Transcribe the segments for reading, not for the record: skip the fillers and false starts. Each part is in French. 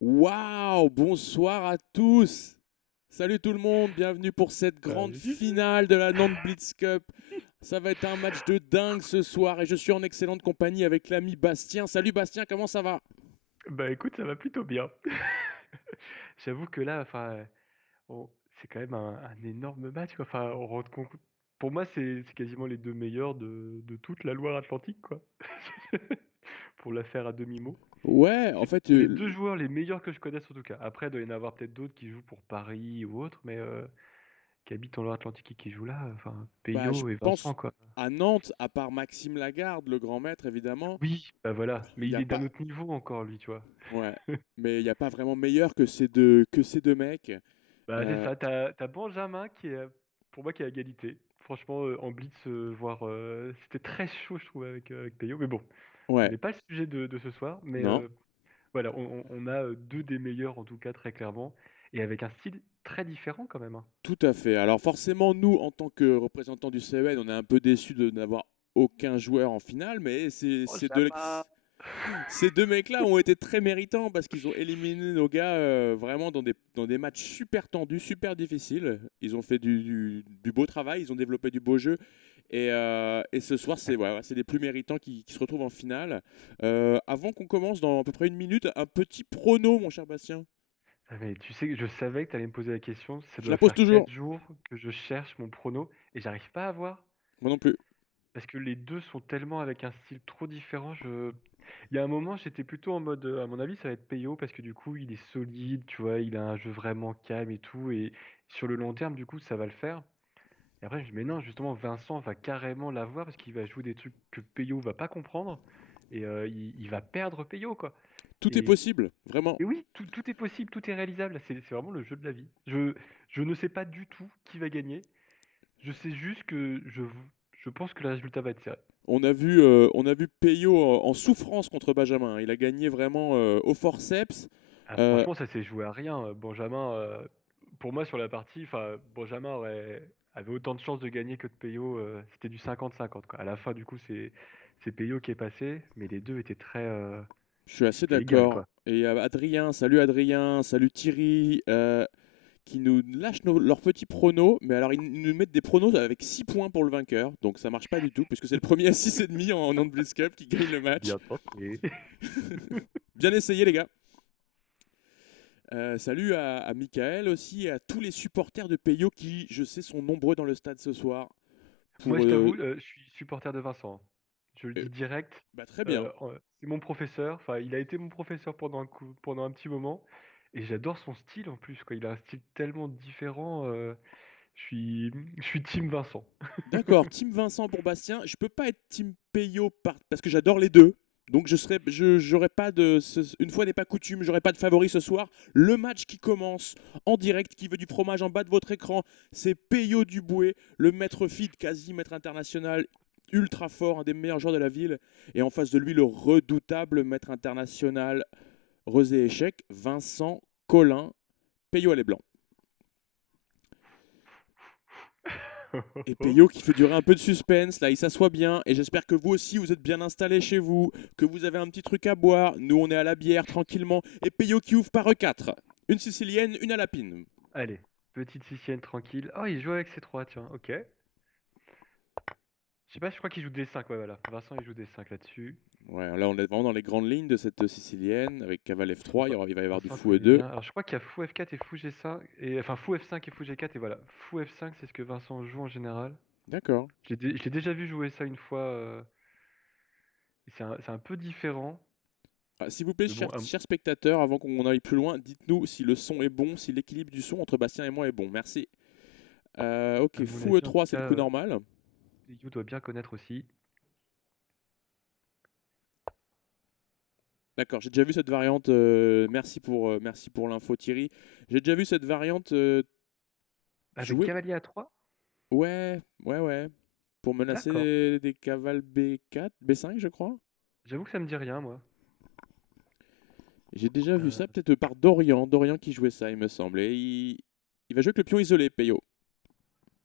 Waouh, bonsoir à tous. Salut tout le monde, bienvenue pour cette grande Salut. finale de la Nantes Blitz Cup. Ça va être un match de dingue ce soir et je suis en excellente compagnie avec l'ami Bastien. Salut Bastien, comment ça va? Bah écoute, ça va plutôt bien. J'avoue que là, c'est quand même un énorme match, quoi. Enfin, on rend compte. Pour moi, c'est quasiment les deux meilleurs de toute la Loire-Atlantique, quoi. Pour la faire à demi-mot. Ouais, en fait, C'est les deux joueurs les meilleurs que je connaisse en tout cas. Après, il doit y en avoir peut-être d'autres qui jouent pour Paris ou autre, mais qui habitent en Loire-Atlantique et qui jouent là. Enfin, bah, je Peyo et Vincent, pense quoi. à Nantes, à part Maxime Lagarde, le grand maître évidemment, Oui, bah voilà. il Mais n'y il a est d'un pas. autre niveau encore, lui, tu vois. Ouais, mais il n'y a pas vraiment meilleur que ces deux mecs. Bah, c'est Euh, ça, t'as Benjamin qui est, pour moi, qui est à égalité. Franchement, en blitz, c'était très chaud, je trouve, avec Peyo. Mais bon, ce ouais, n'est pas le sujet de ce soir. Mais non. voilà, on a deux des meilleurs, en tout cas, très clairement. Et avec un style très différent, quand même, hein. Tout à fait. Alors forcément, nous, en tant que représentants du CEN, on est un peu déçus de n'avoir aucun joueur en finale, mais Oh, Jama! ces deux mecs-là ont été très méritants parce qu'ils ont éliminé nos gars vraiment dans des matchs super tendus, super difficiles. Ils ont fait du beau travail, ils ont développé du beau jeu. Et ce soir, c'est les plus méritants qui se retrouvent en finale. Avant qu'on commence dans à peu près une minute, un petit prono, mon cher Bastien. Ah, mais tu sais, je savais que tu allais me poser la question. Ça Je la doit pose faire toujours. 4 jours que je cherche mon prono et j'arrive pas à voir. Moi non plus. Parce que les 2 sont tellement avec un style trop différent, il y a un moment, j'étais plutôt en mode, à mon avis, ça va être Peyo parce que du coup, il est solide, tu vois? Il a un jeu vraiment calme et tout et sur le long terme, du coup, ça va le faire. Et après, je me dis: «Mais non, justement, Vincent va carrément l'avoir parce qu'il va jouer des trucs que Peyo va pas comprendre et il va perdre Peyo, quoi». Tout est Et possible, vraiment. et oui, tout est possible, tout est réalisable. C'est vraiment le jeu de la vie. Je ne sais pas du tout qui va gagner. Je sais juste que je pense que le résultat va être serré. On a vu Peyo en souffrance contre Benjamin. Il a gagné vraiment au forceps. Ah, Euh, franchement, ça s'est joué à rien. Benjamin, pour moi, sur la partie, Benjamin avait autant de chances de gagner que de Peyo. C'était du 50-50, quoi. À la fin, du coup, c'est Peyo qui est passé, mais les deux étaient je suis assez c'était égal, d'accord. quoi. Et Adrien, salut Thierry, qui nous lâchent leurs petits pronos. Mais alors, ils nous mettent des pronos avec 6 points pour le vainqueur. Donc, ça marche pas du tout, puisque c'est le premier à 6,5 en Nantes Blitz Cup qui gagne le match. Bien tenté. Bien essayé, les gars. Salut à Michael aussi et à tous les supporters de Peyo qui, je sais, sont nombreux dans le stade ce soir. Moi, Pour, je t'avoue, je suis supporter de Vincent, hein. Je le euh, dis direct. bah, très bien. C'est mon professeur. Enfin, il a été mon professeur pendant un petit moment, et j'adore son style en plus, quoi. Il a un style tellement différent. Je suis team Vincent. D'accord, Team Vincent pour Bastien. Je peux pas être Team Peyo parce que j'adore les deux. Donc j'aurais pas une fois n'est pas coutume, j'aurais pas de favori ce soir. Le match qui commence en direct, qui veut du fromage en bas de votre écran, c'est Peyo Duboué, le maître feed, quasi maître international, ultra fort, un des meilleurs joueurs de la ville. Et en face de lui, le redoutable maître international, Rosé Échec, Vincent Collin, Peyo à les blancs. Et Peyo qui fait durer un peu de suspense, là il s'assoit bien, et j'espère que vous aussi vous êtes bien installés chez vous, que vous avez un petit truc à boire, nous on est à la bière tranquillement, et Peyo qui ouvre par E4. Une sicilienne, une à lapine. Allez, petite Sicienne tranquille. Oh, il joue avec ses trois, tiens, ok. Je sais pas, je crois qu'il joue des 5, ouais, voilà. Vincent, il joue des 5 là-dessus. Ouais, là on est vraiment dans les grandes lignes de cette sicilienne, avec cavale F3, il va y avoir du Vincent fou connaît E2. bien. Alors, je crois qu'il y a fou F4 et fou G5, enfin fou F5 et fou G4, et voilà. Fou F5, c'est ce que Vincent joue en général. D'accord. Je l'ai déjà vu jouer ça une fois. C'est un peu différent. Ah, s'il vous plaît, Mais bon, chers spectateurs, avant qu'on aille plus loin, dites-nous si le son est bon, si l'équilibre du son entre Bastien et moi est bon. Merci. à Ok, mon fou avis, en tout E3, c'est le cas, coup normal. Yu doit bien connaître aussi. D'accord, j'ai déjà vu cette variante. Merci pour l'info, Thierry. J'ai déjà vu cette variante Avec jouer. cavalier à 3. Ouais, ouais, ouais. Pour menacer D'accord. des cavales B4, B5, je crois. J'avoue que ça me dit rien, moi. J'ai déjà vu Euh, ça peut-être par Dorian qui jouait ça, il me semble. Et il va jouer avec le pion isolé, Peyo.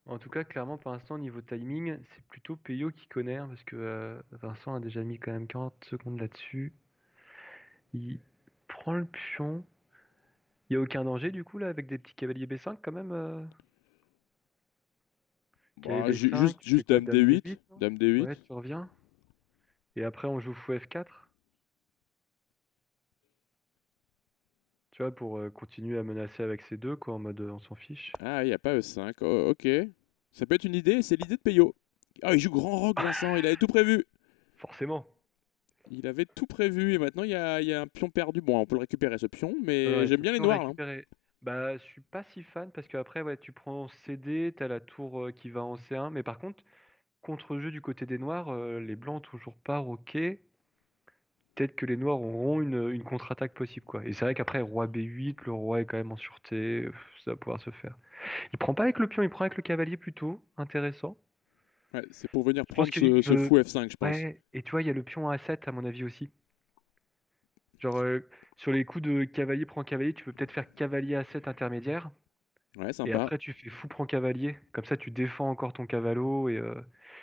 En tout cas, clairement, pour l'instant, niveau timing, c'est plutôt Peyo qui connaît, hein, parce que Vincent a déjà mis quand même 40 secondes là-dessus. Il prend le pion. Il y a aucun danger du coup là avec des petits cavaliers B5 quand même Bah, Cavalier B5, tu fais juste quoi? dame Dame D8. D8, non? Dame D8. Ouais, tu reviens. Et après on joue fou F4. Tu vois, pour continuer à menacer avec ces deux, quoi, en mode on s'en fiche. Ah, il n'y a pas E5. Oh, ok. Ça peut être une idée, c'est l'idée de Peyo. Ah, il joue grand rock, Vincent, il avait tout prévu. Forcément. Il avait tout prévu et maintenant il y a un pion perdu. Bon, on peut le récupérer ce pion, mais Ouais, j'aime tu bien les peux noirs là. récupérer. Bah, je suis pas si fan parce qu'après, ouais, tu prends CD, t'as la tour qui va en C1. Mais par contre-jeu du côté des noirs, les blancs ont toujours pas roqué. Peut-être que les noirs auront une contre-attaque possible, quoi. Et c'est vrai qu'après, roi B8, le roi est quand même en sûreté, ça va pouvoir se faire. Il prend pas avec le pion, il prend avec le cavalier plutôt. Intéressant. Ouais, c'est pour venir Je pense prendre qu'il ce veut. fou F5, je pense. Ouais, et tu vois, il y a le pion A7 à mon avis aussi. Genre, sur les coups de cavalier prend cavalier, tu peux peut-être faire cavalier A7 intermédiaire. Ouais, Et sympa. après, tu fais fou prend cavalier. Comme ça, tu défends encore ton cavallo. Et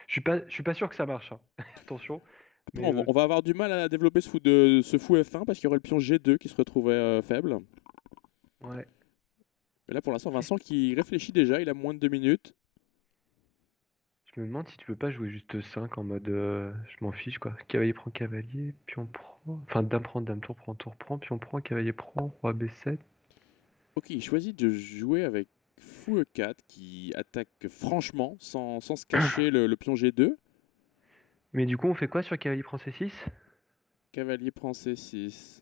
je suis pas sûr que ça marche, hein. Attention. Après, Mais on va avoir du mal à développer ce fou F1 parce qu'il y aurait le pion G2 qui se retrouvait faible. ouais. Mais là, pour l'instant, Qu'est-ce- Vincent qui réfléchit déjà, il a moins de 2 minutes. Je me demande si tu peux pas jouer juste 5 en mode je m'en fiche quoi. Cavalier prend cavalier, pion prend. Enfin, dame prend, dame tour prend, pion prend, cavalier prend, roi B7. Ok, il choisit de jouer avec fou E4 qui attaque franchement sans se cacher le pion G2. Mais du coup, on fait quoi sur cavalier prend C6? Cavalier prend C6.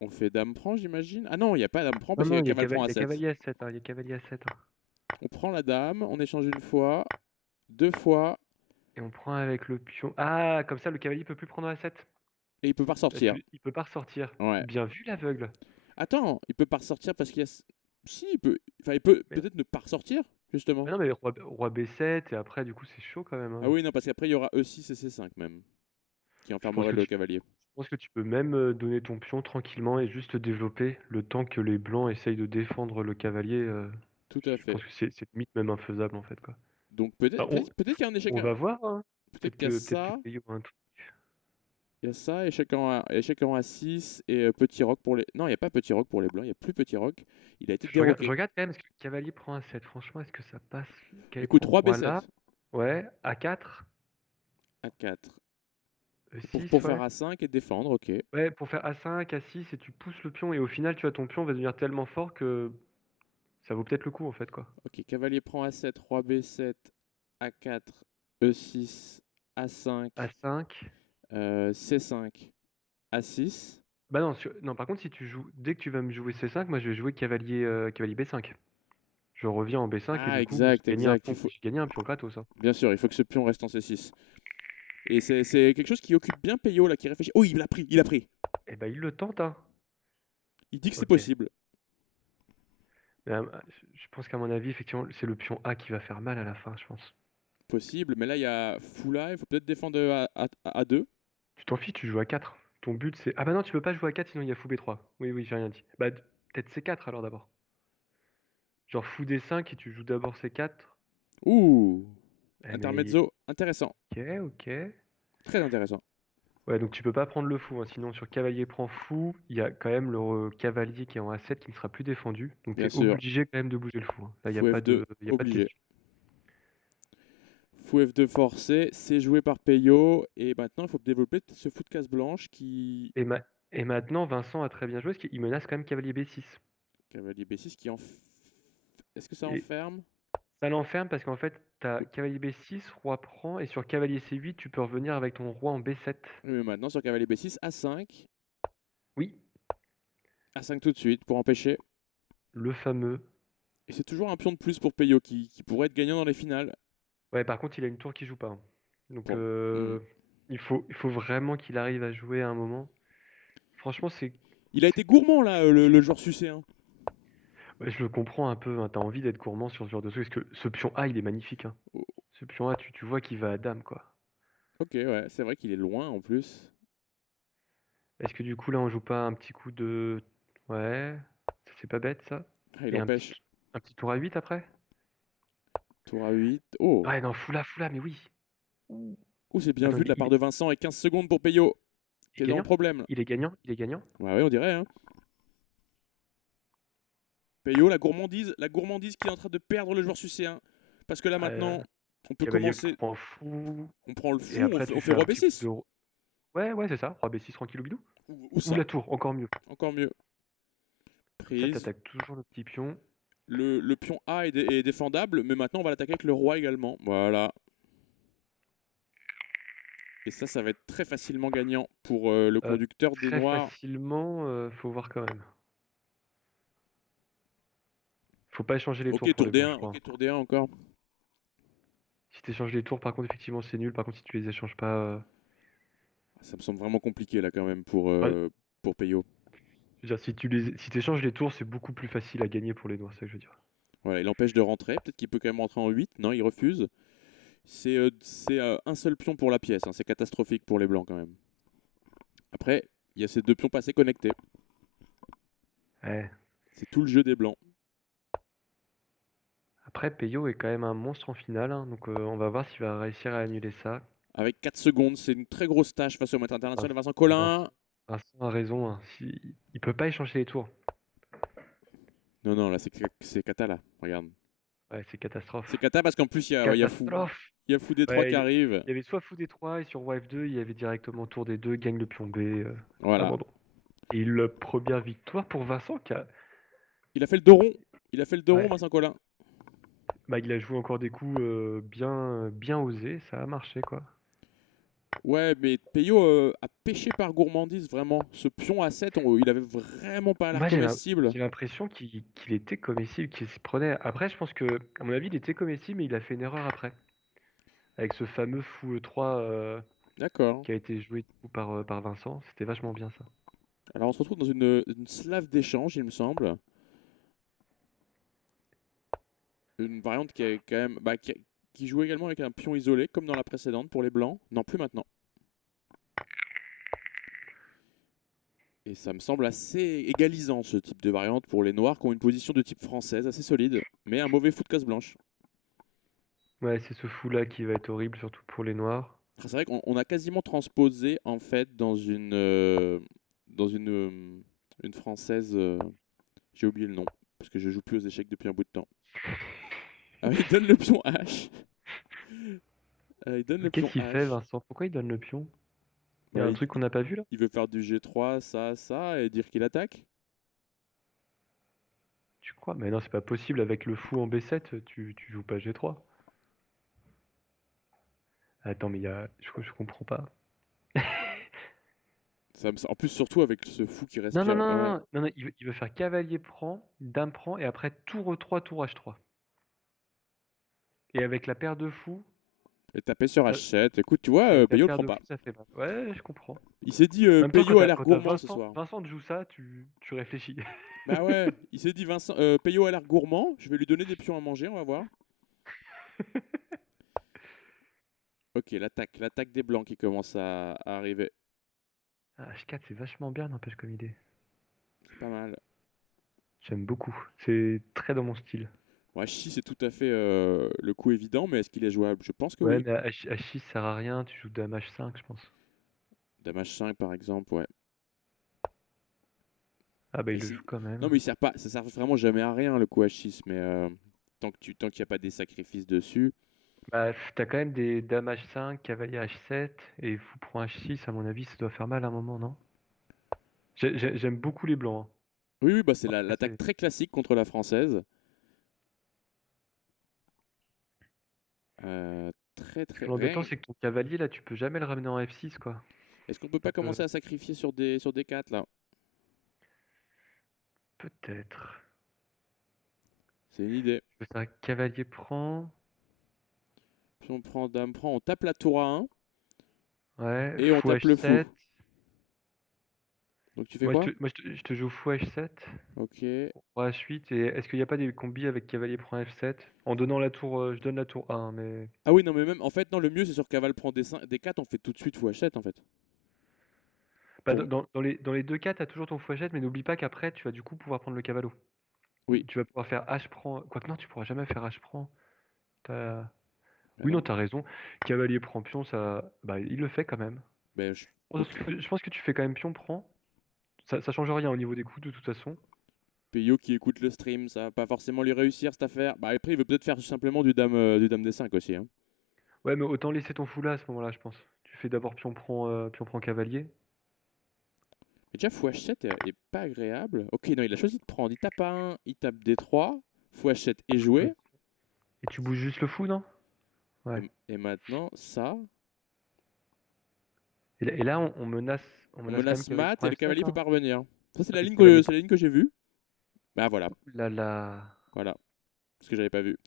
On fait dame prend, j'imagine. Ah non, il n'y a pas dame prend Non, parce qu'il y non, a il y a, cavale prend il y a A7. cavalier A7, hein, il y a cavalier A7, hein. On prend la dame, on échange une fois, deux fois, Et on prend avec le pion. Ah, comme ça, le cavalier peut plus prendre A7. et il peut pas Parce ressortir. qu'il peut pas ressortir. Ouais. Bien vu l'aveugle. Attends, il peut pas ressortir parce qu'il y a. Si, il peut. Enfin, il peut Mais, peut-être ne pas ressortir, justement. mais non, mais roi B7, et après, du coup, c'est chaud quand même, Ah hein. oui, non, parce qu'après, il y aura E6 et C5 même, qui Je pense enfermerait que le tu, cavalier. je pense que tu peux même donner ton pion tranquillement et juste développer le temps que les blancs essayent de défendre le cavalier. Tout à Je pense fait. que c'est limite même infaisable en fait, quoi. Donc Bah, peut-être qu'il y a un échec. on va voir, hein. Peut-être qu'il y a Peut-être que ça. Peyo a un truc. Il y a ça, échec en A6 et petit roc pour les. Non, il n'y a pas petit roc pour les blancs, il n'y a plus petit roc. Il a été Je déroqué. regarde quand même, est-ce que le cavalier prend un 7? Franchement, est-ce que ça passe? Cavalier Écoute, prend roi roi là. B7, Ouais, A4, A4. Pour E6, faire ouais. A5 et défendre, ok. Ouais, pour faire A5, A6, et tu pousses le pion, et au final, tu vois, ton pion va devenir tellement fort que ça vaut peut-être le coup, en fait, quoi. Ok, cavalier prend A7, roi B7, A4, E6, A5, A5. C5, A6. Bah non, non, par contre, si tu joues, dès que tu vas me jouer C5, moi je vais jouer cavalier B5. Je reviens en B5 et Ah, du coup, exact, exact. j'ai gagné un pion gratos, hein. Bien sûr, il faut que ce pion reste en C6. Et c'est quelque chose qui occupe bien Peyo là, qui réfléchit. Oh, il l'a pris, il a pris. Eh bah il le tente, hein. Il dit que c'est Ok. possible. Mais, je pense qu'à mon avis, effectivement, c'est le pion A qui va faire mal à la fin, je pense. Possible, mais là il y a Foula, il faut peut-être défendre à 2. Tu t'en fiches, tu joues à 4. Ton but c'est. Ah bah non, tu peux pas jouer à 4 sinon il y a fou B3. Oui, oui, j'ai rien dit. Bah peut-être C4 alors d'abord. Genre fou D5 et tu joues d'abord C4. Ouh, Eh mais. intermezzo, intéressant. Ok, ok. Très intéressant. Ouais, donc tu peux pas prendre le fou, hein. Sinon sur cavalier prend fou, il y a quand même le cavalier qui est en A7 qui ne sera plus défendu. Donc tu Bien es sûr. obligé quand même de bouger le fou, hein. Là, il n'y a Fou pas F2, de, y a pas de obligé. question. Fou F2 forcé, c'est joué par Peyo. Et maintenant il faut développer ce fou de case blanche qui. Et, et maintenant, Vincent a très bien joué, parce qu'il menace quand même cavalier B6. Cavalier B6 qui en. Est-ce que ça Et enferme? ça l'enferme parce qu'en fait, tu as cavalier B6, roi prend, et sur cavalier C8, tu peux revenir avec ton roi en B7. Oui, mais maintenant sur cavalier B6, A5. Oui, A5 tout de suite pour empêcher. le fameux. Et c'est toujours un pion de plus pour Peyo qui pourrait être gagnant dans les finales. Ouais, par contre, il a une tour qui joue pas, hein. Donc, Bon. Hmm. il faut vraiment qu'il arrive à jouer à un moment. Franchement, Il a été gourmand là, le joueur sucé. ouais, je le comprends un peu, hein. T'as envie d'être gourmand sur ce genre de truc, parce que ce pion A, il est magnifique, hein. Oh, Ce pion A, tu vois qu'il va à dame, quoi. ok, ouais, c'est vrai qu'il est loin en plus. Est-ce que du coup, là, on joue pas un petit coup de. Ouais, c'est pas bête, ça. Ah, il Et empêche. un petit tour à 8 après? Tour à 8. Oh, Ouais, non, foula, mais oui. oh c'est bien Attends, vu de la part de Vincent et 15 secondes pour Peyo. il est Qui est dans le gagnant? problème là. Il est gagnant? Il est gagnant? Ouais, ouais, on dirait, hein. Peyo, la gourmandise qui est en train de perdre le joueur sucéen. Parce que là Euh, maintenant, on peut Cavalier commencer. prend fou. On prend le Et fou, après, on tu fait fais un roi petit coup B6. de. Ouais, ouais, c'est ça. Roi B6 tranquille ou bidou. Ou Ou ça, la tour, encore mieux. encore mieux. Comme ça, Prise. t'attaques toujours le petit pion. Le pion A est défendable, mais maintenant on va l'attaquer avec le roi également. Voilà. Et ça va être très facilement gagnant pour le Euh, conducteur des Très noirs. facilement, faut voir quand même. Faut pas échanger les tours Ok, pour tour les blancs, je D1, crois. ok, tour D1 encore. Si tu échanges les tours, par contre, effectivement, c'est nul. Par contre, si tu les échanges pas. Ça me semble vraiment compliqué là quand même Ouais, pour Peyo. je veux dire, si tu échanges les tours, c'est beaucoup plus facile à gagner pour les noirs, c'est ça que je veux dire. Voilà, il empêche de rentrer. Peut-être qu'il peut quand même rentrer en 8. Non, il refuse. C'est un seul pion pour la pièce. Hein. C'est catastrophique pour les blancs quand même. Après, il y a ces deux pions passés connectés. Ouais. C'est tout le jeu des blancs. Après, Peyo est quand même un monstre en finale, hein, donc on va voir s'il va réussir à annuler ça. Avec 4 secondes, c'est une très grosse tâche face au maître international Vince- Vincent Vince- Collin. Vincent a raison, hein. Il peut pas échanger les tours. Non, non, là c'est Kata là. Regarde. Ouais, c'est catastrophe. C'est Kata parce qu'en plus Catastrophe! il y a Fou D3 Ouais, qui arrive. il y avait soit fou D3 et sur Roi F2, il y avait directement tour des deux, gagne le pion B, Voilà. abandon. Et la première victoire pour Vincent Il a fait le dos rond. Il a fait le dos rond, ouais, Vincent Collin. bah, il a joué encore des coups bien osés, ça a marché quoi. Ouais, mais Peyo a pêché par gourmandise, vraiment. Ce pion à 7, il avait vraiment pas l'air Moi comestible. j'ai l'impression qu'il était comestible, qu'il s'y prenait. Après, je pense que, à mon avis, il était comestible, mais il a fait une erreur après. Avec ce fameux fou E3 D'accord. qui a été joué du coup, par Vincent, c'était vachement bien ça. Alors on se retrouve dans une slave d'échange, il me semble. Une variante qui est quand même, qui joue également avec un pion isolé, comme dans la précédente pour les blancs. Non, plus maintenant. Et ça me semble assez égalisant ce type de variante pour les noirs qui ont une position de type française assez solide, mais un mauvais fou de casse blanche. Ouais, c'est ce fou là qui va être horrible, surtout pour les noirs. C'est vrai qu'on a quasiment transposé en fait dans une française. J'ai oublié le nom parce que je joue plus aux échecs depuis un bout de temps. Ah, il donne le pion H. Il donne le Qu'est-ce pion qu'il fait, H. Vincent? Pourquoi il donne le pion? Il y a Bah, un truc qu'on n'a pas vu là? il veut faire du G3, ça, et dire qu'il attaque. Tu crois? Mais non, c'est pas possible. Avec le fou en B7, tu joues pas G3. Attends, mais je comprends pas. En plus, surtout avec ce fou qui Non, non, respire. non, non, Ouais. non, non, non, il veut faire cavalier prend, dame prend, et après tour E3, tour H3. Et avec la paire de fous, Et taper sur ça- H7. Écoute, tu vois, avec la Peyo le paire prend de pas. fous, ça fait mal. Ouais, je comprends. Il s'est dit, En même temps, Peyo a l'air quand t'as gourmand ce Vincent, soir. Vincent te joue ça, tu réfléchis. Bah ouais, il s'est dit, Peyo a l'air gourmand. Je vais lui donner des pions à manger, on va voir. Ok, l'attaque des blancs qui commence à arriver. Ah, H4, c'est vachement bien, n'empêche comme idée. C'est pas mal. J'aime beaucoup. C'est très dans mon style. Ouais, H6 c'est tout à fait le coup évident, mais est-ce qu'il est jouable? Je pense que Ouais, oui. mais H6 sert à rien, tu joues dame H5, je pense. Dame H5 par exemple, ouais. Ah bah Et il le joue quand Non, même. mais ça sert vraiment jamais à rien le coup H6, mais tant qu'il n'y a pas des sacrifices dessus. Bah t'as quand même des dames H5, cavalier H7, et fou prend H6, à mon avis ça doit faire mal à un moment, non? J'aime beaucoup les blancs, Oui, oui, bah c'est hein. Après, l'attaque très classique contre la française. Très Ce qui très est embêtant, rien. c'est que ton cavalier, là, tu peux jamais le ramener en F6, quoi. Est-ce qu'on peut pas Donc, commencer à sacrifier sur des 4 là? peut-être. C'est une idée. Je peux faire cavalier prend. Si on prend dame prend, on tape la tour à 1 Ouais, et on fou tape le fou. H7. Donc tu fais quoi? Je te joue fou H7. Ok. Roi H8. Et est-ce qu'il n'y a pas des combis avec cavalier prend F7? En donnant la tour, je donne la tour 1, mais. Ah oui, non, mais même en fait, non, le mieux c'est sur cavale prend des 4 on fait tout de suite fou H7 en fait. Bah, Pour... dans les deux cas, tu as toujours ton fou H7, mais n'oublie pas qu'après, tu vas du coup pouvoir prendre le cavalo. Oui. Tu vas pouvoir faire H prend. Quoique non, tu pourras jamais faire H prend. T'as- Bah Oui, non, non. t'as raison. Cavalier prend pion, ça. Bah, il le fait quand même. Ben, Je pense que tu fais quand même pion prend. Ça change rien au niveau des coups de toute façon. Peyo qui écoute le stream, ça va pas forcément lui réussir cette affaire. Bah après, il veut peut-être faire tout simplement du dame D5 aussi. Hein. Ouais, mais autant laisser ton fou là à ce moment-là, je pense. Tu fais d'abord pion prend cavalier. Mais déjà, fou H7 est pas agréable. Ok, non, il a choisi de prendre. Il tape A1, il tape D3. Fou H7 est Ouais. joué. Et tu bouges juste le fou, non? Ouais. Et maintenant, ça. Et là, on On menace quand même menace cavalier mat prend et le F7, cavalier peut là. pas revenir. Ça, Ah, c'est cavalier. c'est la ligne que j'ai vue. Bah voilà, Ouh là là. voilà. Ce que j'avais pas vu.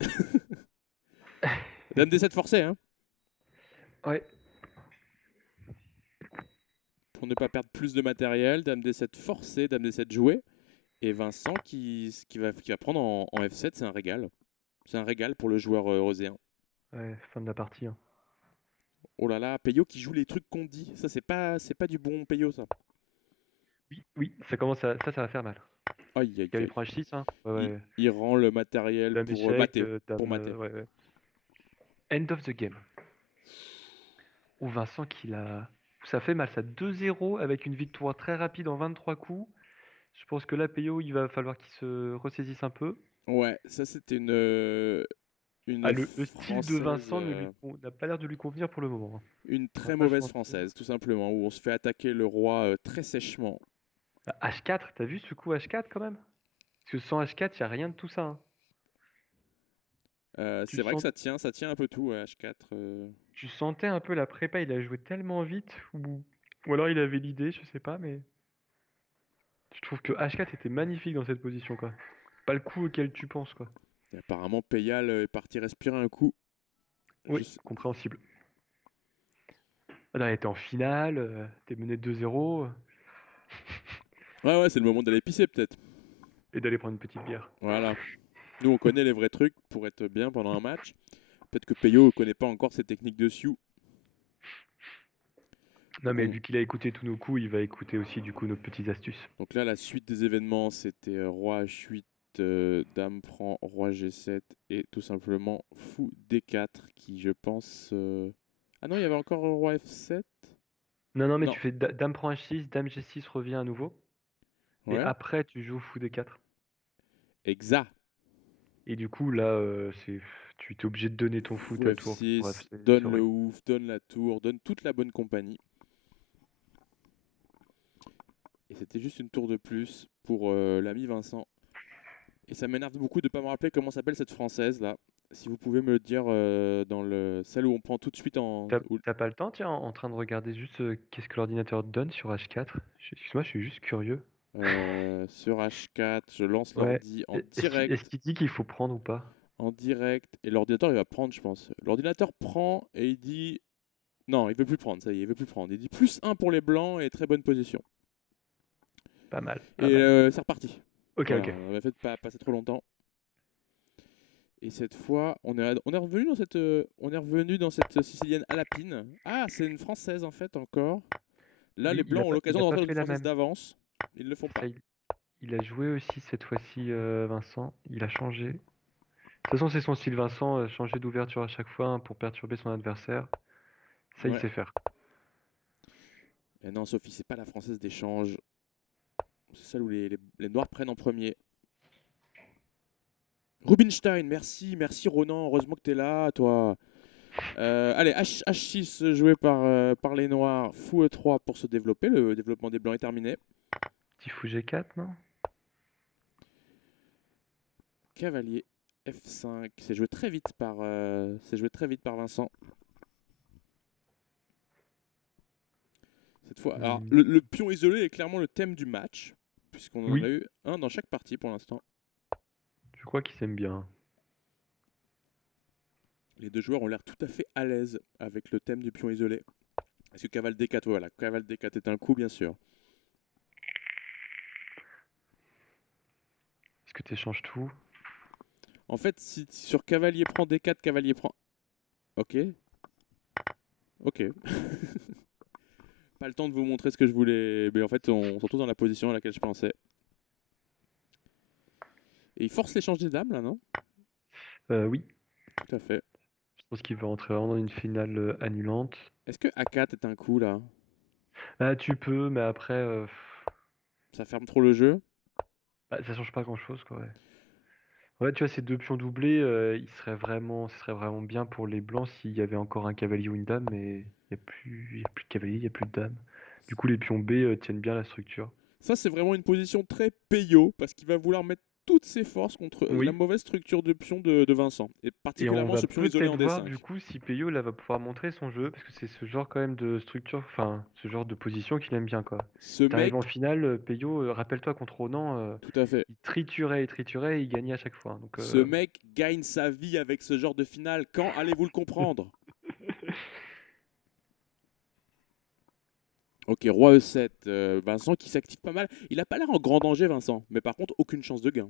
Dame D7 forcé, hein. Ouais. Pour ne pas perdre plus de matériel. Dame D7 forcé, Dame D7 joué. Et Vincent qui va prendre en F7, c'est un régal. C'est un régal pour le joueur roséen. Ouais, fin de la partie, hein. Oh là là, Peyo qui joue les trucs qu'on dit. Ça, c'est pas du bon Peyo, ça. Oui, oui, ça va faire mal. Aïe, aïe, Cavalier aïe. prend H6, hein. Ouais, Il, ouais. il rend le matériel Dame pour d'échec, mater. Pour dame, mater. ouais, ouais. End of the game. Ou Vincent ça fait mal, ça 2-0 avec une victoire très rapide en 23 coups. Je pense que là, Peyo, il va falloir qu'il se ressaisisse un peu. Ouais, ça c'était Ah, une le style de française, Vincent n'a pas l'air de lui convenir pour le moment, hein. une On va très pas se mauvaise mentir. française, tout simplement, où on se fait attaquer le roi très sèchement. Bah, H4, t'as vu ce coup H4 quand même? Parce que sans H4, il n'y a rien de tout ça, hein. Tu C'est vrai que sens, ça tient un peu tout, ouais, H4. tu sentais un peu la prépa, il a joué tellement vite, ou alors il avait l'idée, je sais pas, mais je trouve que H4 était magnifique dans cette position, quoi. Pas le coup auquel tu penses, quoi. Et apparemment, Payal est parti respirer un coup. Je Oui, sais- compréhensible. Là, il était en finale, t'es mené 2-0, Ouais, ouais, c'est le moment d'aller pisser peut-être. et d'aller prendre une petite bière. Voilà. Nous, on connaît les vrais trucs pour être bien pendant un match. Peut-être que Peyo ne connaît pas encore ces techniques de Sioux. Non, mais Donc, vu qu'il a écouté tous nos coups, il va écouter aussi, du coup, nos petites astuces. donc là, la suite des événements, c'était roi H8, dame prend roi G7 et tout simplement fou D4 qui, je pense. Ah non, il y avait encore roi F7. Non, non, mais Non. tu fais dame prend H6, dame G6 revient à nouveau, et Ouais. après, tu joues fou D4. Exact. Et du coup, là, tu es obligé de donner ton foot Fou à tour. Bref, F6, c'est donne le horrible. ouf, donne la tour, donne toute la bonne compagnie. Et c'était juste une tour de plus pour l'ami Vincent. Et ça m'énerve beaucoup de ne pas me rappeler comment s'appelle cette française là. Si vous pouvez me le dire dans celle où on prend tout de suite en. T'as pas le temps, tiens, en train de regarder juste qu'est-ce que l'ordinateur donne sur H4? Excuse-moi, je suis juste curieux. Sur H4, je lance Ouais. l'ordi Est-ce qu'il dit qu'il faut prendre ou pas? en direct, et l'ordinateur il va prendre, je pense. L'ordinateur prend et il dit non, il veut plus prendre, ça y est, il veut plus prendre. Il dit plus un pour les blancs et très bonne position. Pas mal, pas Et mal. c'est reparti. Ok, Voilà, ok. on avait fait pas passer trop longtemps. Et cette fois, on est revenu on est revenu dans cette sicilienne à lapine. Ah, c'est une française en fait encore. Là, les Oui, blancs ont il l'occasion a de pas rentrer dans fait une la française même. d'avance. Ils ne le font pas. Ça, il a joué aussi cette fois-ci, Vincent. Il a changé. De toute façon, c'est son style, Vincent, changer d'ouverture à chaque fois, hein, pour perturber son adversaire. Ça, il Ouais. sait faire. Et non, Sophie, c'est pas la française d'échange. C'est celle où les noirs prennent en premier. Rubinstein, merci, merci Ronan, heureusement que t'es là, toi. Allez, H6 joué par les noirs, fou E3 pour se développer. Le développement des blancs est terminé. Petit fou G4, non? Cavalier F5, c'est joué très vite par Vincent. Cette fois, alors Hmm. le pion isolé est clairement le thème du match, puisqu'on en a Oui, eu un dans chaque partie pour l'instant. je crois qu'il s'aime bien. Les deux joueurs ont l'air tout à fait à l'aise avec le thème du pion isolé. Est-ce que cavale D4, voilà, cavale D4 est un coup, bien sûr. Est-ce que tu échanges tout? En fait, si sur cavalier prend D4, cavalier prend. Ok, ok. Pas le temps de vous montrer ce que je voulais. Mais en fait, on se retrouve dans la position à laquelle je pensais. Et il force l'échange des dames, là, non? Oui, Tout à fait. je pense qu'il va rentrer vraiment dans une finale annulante. Est-ce que A4 est un coup, là? Ah, tu peux, mais après, Ça ferme trop le jeu? Bah, ça change pas grand-chose, quoi, ouais. Ouais, tu vois, ces deux pions doublés, ce serait vraiment bien pour les blancs s'il y avait encore un cavalier ou une dame, mais il y a plus de cavalier, il y a plus de dame. Du coup, les pions B tiennent bien la structure. Ça, c'est vraiment une position très Peyo, parce qu'il va vouloir mettre toutes ses forces contre la Oui, mauvaise structure de pion de Vincent, et et on particulièrement va ce pion isolé peut-être en voir du D5. coup si Peyo là va pouvoir montrer son jeu, parce que c'est ce genre quand même de structure, enfin ce genre de position qu'il aime bien quoi. Ce T'arrives en mec, finale, Peyo, rappelle-toi contre Ronan, tout à fait, il triturait et il gagnait à chaque fois. Donc ce mec gagne sa vie avec ce genre de finale. Quand allez-vous le comprendre? Ok, roi E7, Vincent qui s'active pas mal. Il a pas l'air en grand danger, Vincent, mais par contre, aucune chance de gain.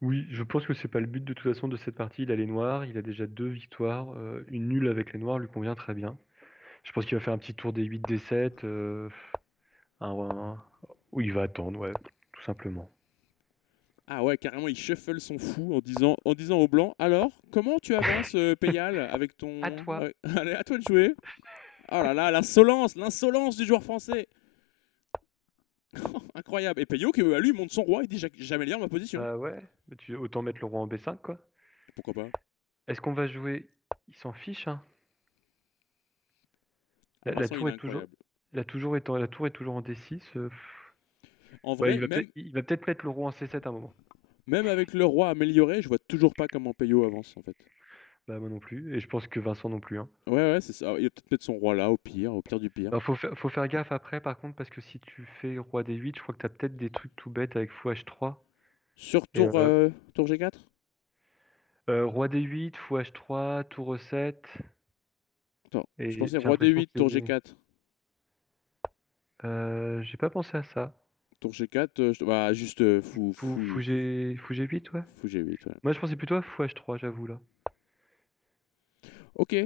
oui, je pense que c'est pas le but de toute façon de cette partie. Il a les noirs, il a déjà 2 victoires, une nulle avec les noirs lui convient très bien. Je pense qu'il va faire un petit tour des 8, des 7, où il va attendre, ouais, tout simplement. Ah ouais, carrément, il shuffle son fou en disant au blanc, alors, comment tu avances, Payal, avec À ton... toi. Allez, à toi de jouer. Oh là là, l'insolence du joueur français. Incroyable. Et Peyo, qui à lui monte son roi, il dit j'améliore ma position. Bah ouais, mais autant mettre le roi en B5 quoi. Pourquoi pas? Est-ce qu'on va jouer? Il s'en fiche, hein. Ah, La Vincent, il tour est est toujours, incroyable. la tour est toujours en D6. En Ouais, vrai, il va peut-être mettre le roi en C7 à un moment. même avec le roi amélioré, je vois toujours pas comment Peyo avance, en fait. Bah moi non plus, et je pense que Vincent non plus, hein. Ouais, c'est ça. Il va peut-être mettre son roi là, au pire du pire. Alors faut faire gaffe après, par contre, parce que si tu fais roi D8, je crois que t'as peut-être des trucs tout bêtes avec fou H3. Sur Et tour G4. roi D8, fou H3, tour E7, Attends, je et pensais j'ai roi l'impression D8, que tour les... G4. J'ai pas pensé à ça. Tour G4, bah, juste Fou G8, ouais. fou G8, ouais. Moi je pensais plutôt à fou H3, j'avoue là. Ok,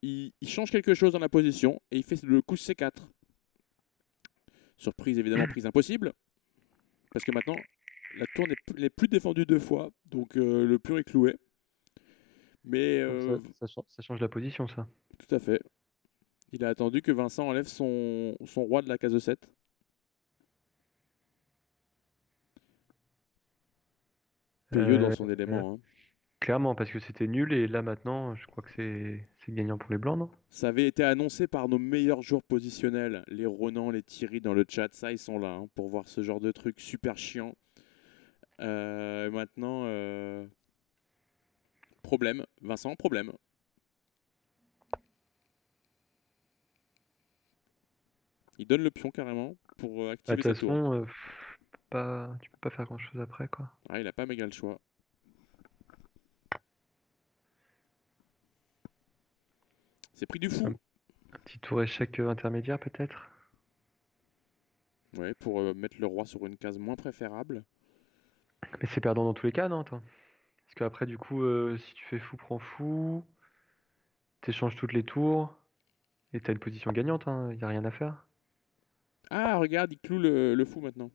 il change quelque chose dans la position et il fait le coup C4. Surprise, évidemment, prise impossible. Parce que maintenant, la tour n'est plus défendue deux fois. Donc le pion est cloué. Mais Donc ça change la position ça. tout à fait. Il a attendu que Vincent enlève son roi de la case 7. Peyo dans Euh, son euh, élément, hein. Clairement, parce que c'était nul et là maintenant, je crois que c'est gagnant pour les blancs, non? Ça avait été annoncé par nos meilleurs joueurs positionnels, les Ronan, les Thierry dans le chat. Ça, ils sont là hein, pour voir ce genre de truc super chiant. Maintenant, problème. Vincent, problème. Il donne le pion carrément pour Bah, de activer sa toute tour. façon, tu peux pas faire grand-chose après, quoi. Ah, il a pas méga le choix. C'est pris du Un, fou. un petit tour échec intermédiaire, peut-être? Ouais, pour mettre le roi sur une case moins préférable. Mais c'est perdant dans tous les cas, non? Attends. Parce qu'après, du coup, si tu fais fou, prends fou, t'échanges toutes les tours, et t'as une position gagnante, hein, y a rien à faire. Ah, regarde, il cloue le fou maintenant.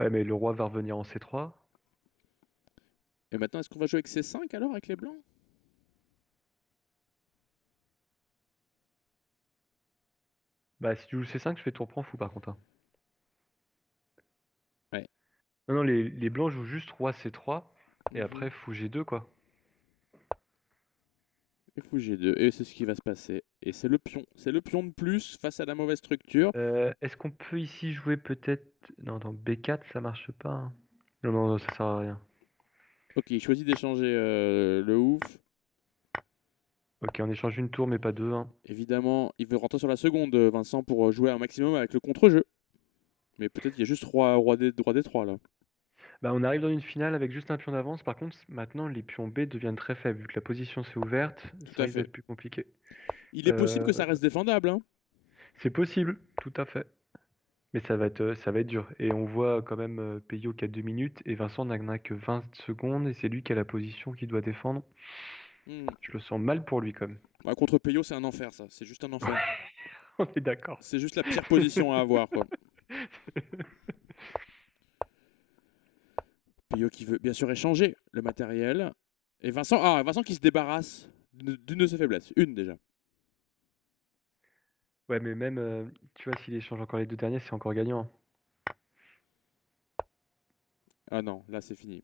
Ouais, mais le roi va revenir en C3. Et maintenant, est-ce qu'on va jouer avec C5 alors, avec les blancs? Bah, si tu joues C5, je fais tour prends fou, par contre, hein. Ouais. Non, non, les blancs jouent juste roi C3, et Mhm. après fou G2, quoi. Et fou G2. Et c'est ce qui va se passer. Et c'est le pion. C'est le pion de plus face à la mauvaise structure. Est-ce qu'on peut ici jouer peut-être... Non, dans B4, ça marche pas, hein. Non, non, non, ça sert à rien. Ok, il choisit d'échanger le ouf. Ok, on échange une tour, mais pas deux, hein. Évidemment, il veut rentrer sur la seconde, Vincent, pour jouer un maximum avec le contre-jeu. Mais peut-être qu'il y a juste roi D3 là. Bah, on arrive dans une finale avec juste un pion d'avance. Par contre, maintenant, les pions B deviennent très faibles. Vu que la position s'est ouverte, Tout ça à risque fait. d'être plus compliqué. Il est possible Euh, que ça reste défendable, hein. c'est possible, tout à fait. Mais ça va être dur. Et on voit quand même Peyo qui a 2 minutes et Vincent n'a que 20 secondes et c'est lui qui a la position qu'il doit défendre. Hmm. Je le sens mal pour lui quand même. Bah, contre Peyo, c'est un enfer ça. C'est juste un enfer. On est d'accord. C'est juste la pire position à avoir, quoi. Peyo qui veut bien sûr échanger le matériel. Et Vincent qui se débarrasse d'une de ses faiblesses. Une déjà. Ouais, mais même, tu vois, s'il échange encore les deux derniers, c'est encore gagnant. Ah non, là c'est fini.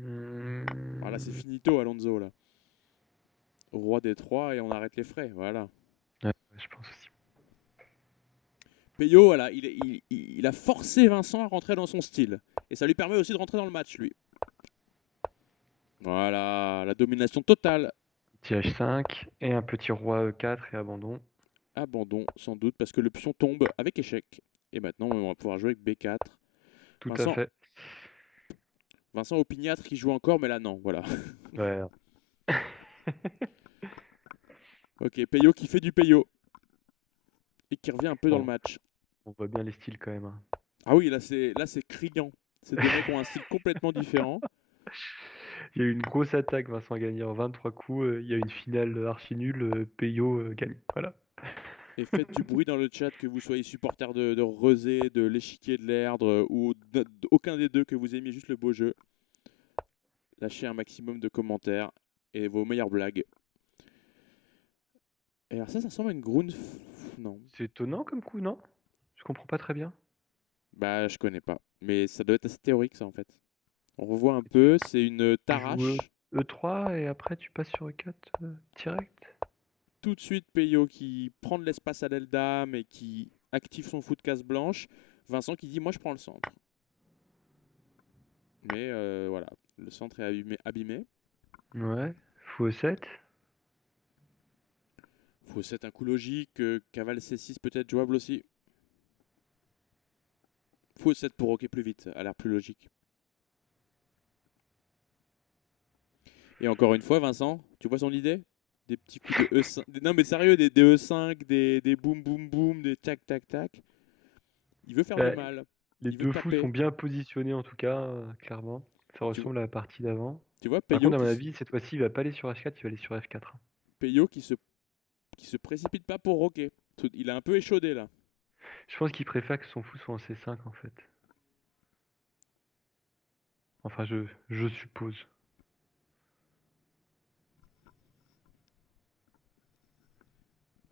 Ah, là c'est Hmm. finito Alonso là. Roi des trois et on arrête les frais, voilà. Ouais, je pense aussi. Peyo, voilà, il a forcé Vincent à rentrer dans son style. Et ça lui permet aussi de rentrer dans le match, lui. Voilà, la domination totale. Petit H5 et un petit roi E4 et abandon. Abandon, sans doute, parce que le pion tombe avec échec. Et maintenant, on va pouvoir jouer avec B4. Tout à Vincent, fait. Vincent opiniâtre qui joue encore, mais là, non, voilà. Ouais. Ok, Peyo qui fait du Peyo. Et qui revient un peu dans le Bon, match. on voit bien les styles quand même, hein. Ah oui, là c'est criant. Ces deux mecs ont un style complètement différent. Il y a eu une grosse attaque, Vincent a gagné en 23 coups. Il y a une finale archi nulle, Peyo gagne. Voilà. Et faites du bruit dans le chat, que vous soyez supporter de Rezé, de l'échiquier de l'Erdre ou aucun des deux, que vous aimiez juste le beau jeu. Lâchez un maximum de commentaires et vos meilleures blagues. Et alors ça ressemble à une Grunf. Non. C'est étonnant comme coup, non? Je comprends pas très bien. Bah, je connais pas. Mais ça doit être assez théorique, ça, en fait. On revoit un Et tu, peu, c'est une tu joues Tarache. E3 et après tu passes sur E4 direct? Tout de suite, Peyo qui prend de l'espace à l'aile dame et qui active son fou de casse blanche. Vincent qui dit, moi, je prends le centre. Mais voilà, le centre est abîmé. Ouais. Fou E7. Faut 7 un coup logique. Cavale C6 peut-être jouable aussi. Fou 7 pour roquer plus vite, a l'air plus logique. Et encore une fois, Vincent, tu vois son idée? Des petits coups de E5. Non, mais sérieux, des E5, des boum boum boum, des tac tac tac. Il veut faire du Bah, mal. les Il veut deux fous sont taper. bien positionnés en tout cas, clairement. Ça Et tu, ressemble à la partie d'avant. tu vois, Par contre, à mon avis, cette fois-ci, il va pas aller sur H4, il va aller sur F4. Peyo qui se précipite pas pour roquer. Il a un peu échaudé là. Je pense qu'il préfère que son fou soit en C5 en fait. Enfin, je suppose.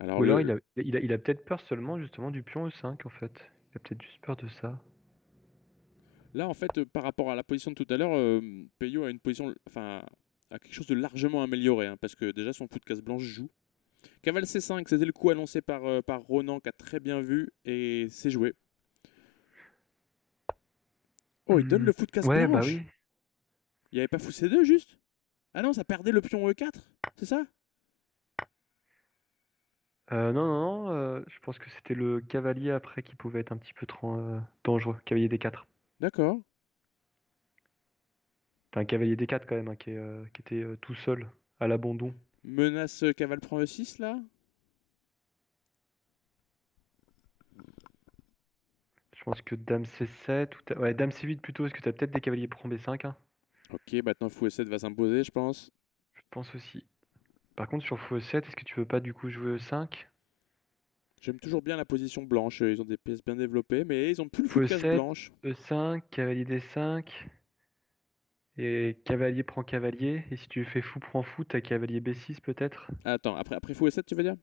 Alors Ou alors il a peut-être peur seulement justement du pion E5 en fait. Il a peut-être juste peur de ça. là, en fait, par rapport à la position de tout à l'heure, Peyo a une position, enfin, a quelque chose de largement amélioré, hein, parce que déjà son coup de casse blanche joue. Cavale C5, c'était le coup annoncé par Ronan qui a très bien vu et c'est joué. Oh, il donne le fou de casse Ouais, bah blanche. oui. Il n'y avait pas fou C2 juste. Ah non, ça perdait le pion E4, c'est ça? Non, non, non, je pense que c'était le cavalier après qui pouvait être un petit peu trop dangereux. Cavalier D4. D'accord. Enfin, cavalier D4 quand même, hein, qui était tout seul à l'abandon. Menace cavale prend E6 là. Je pense que dame C7 ou ouais, dame C8 plutôt, parce que t'as peut-être des cavaliers prend B5, hein. Ok, maintenant fou E7 va s'imposer, je pense. Je pense aussi. Par contre, sur fou E7, est-ce que tu veux pas du coup jouer E5? J'aime toujours bien la position blanche, ils ont des pièces bien développées, mais ils ont plus le fou Fou de casse E7, blanche. E5, cavalier D5, et cavalier prend cavalier. Et si tu fais fou prend fou, t'as cavalier B6 peut-être? Attends, après fou E7 tu veux dire?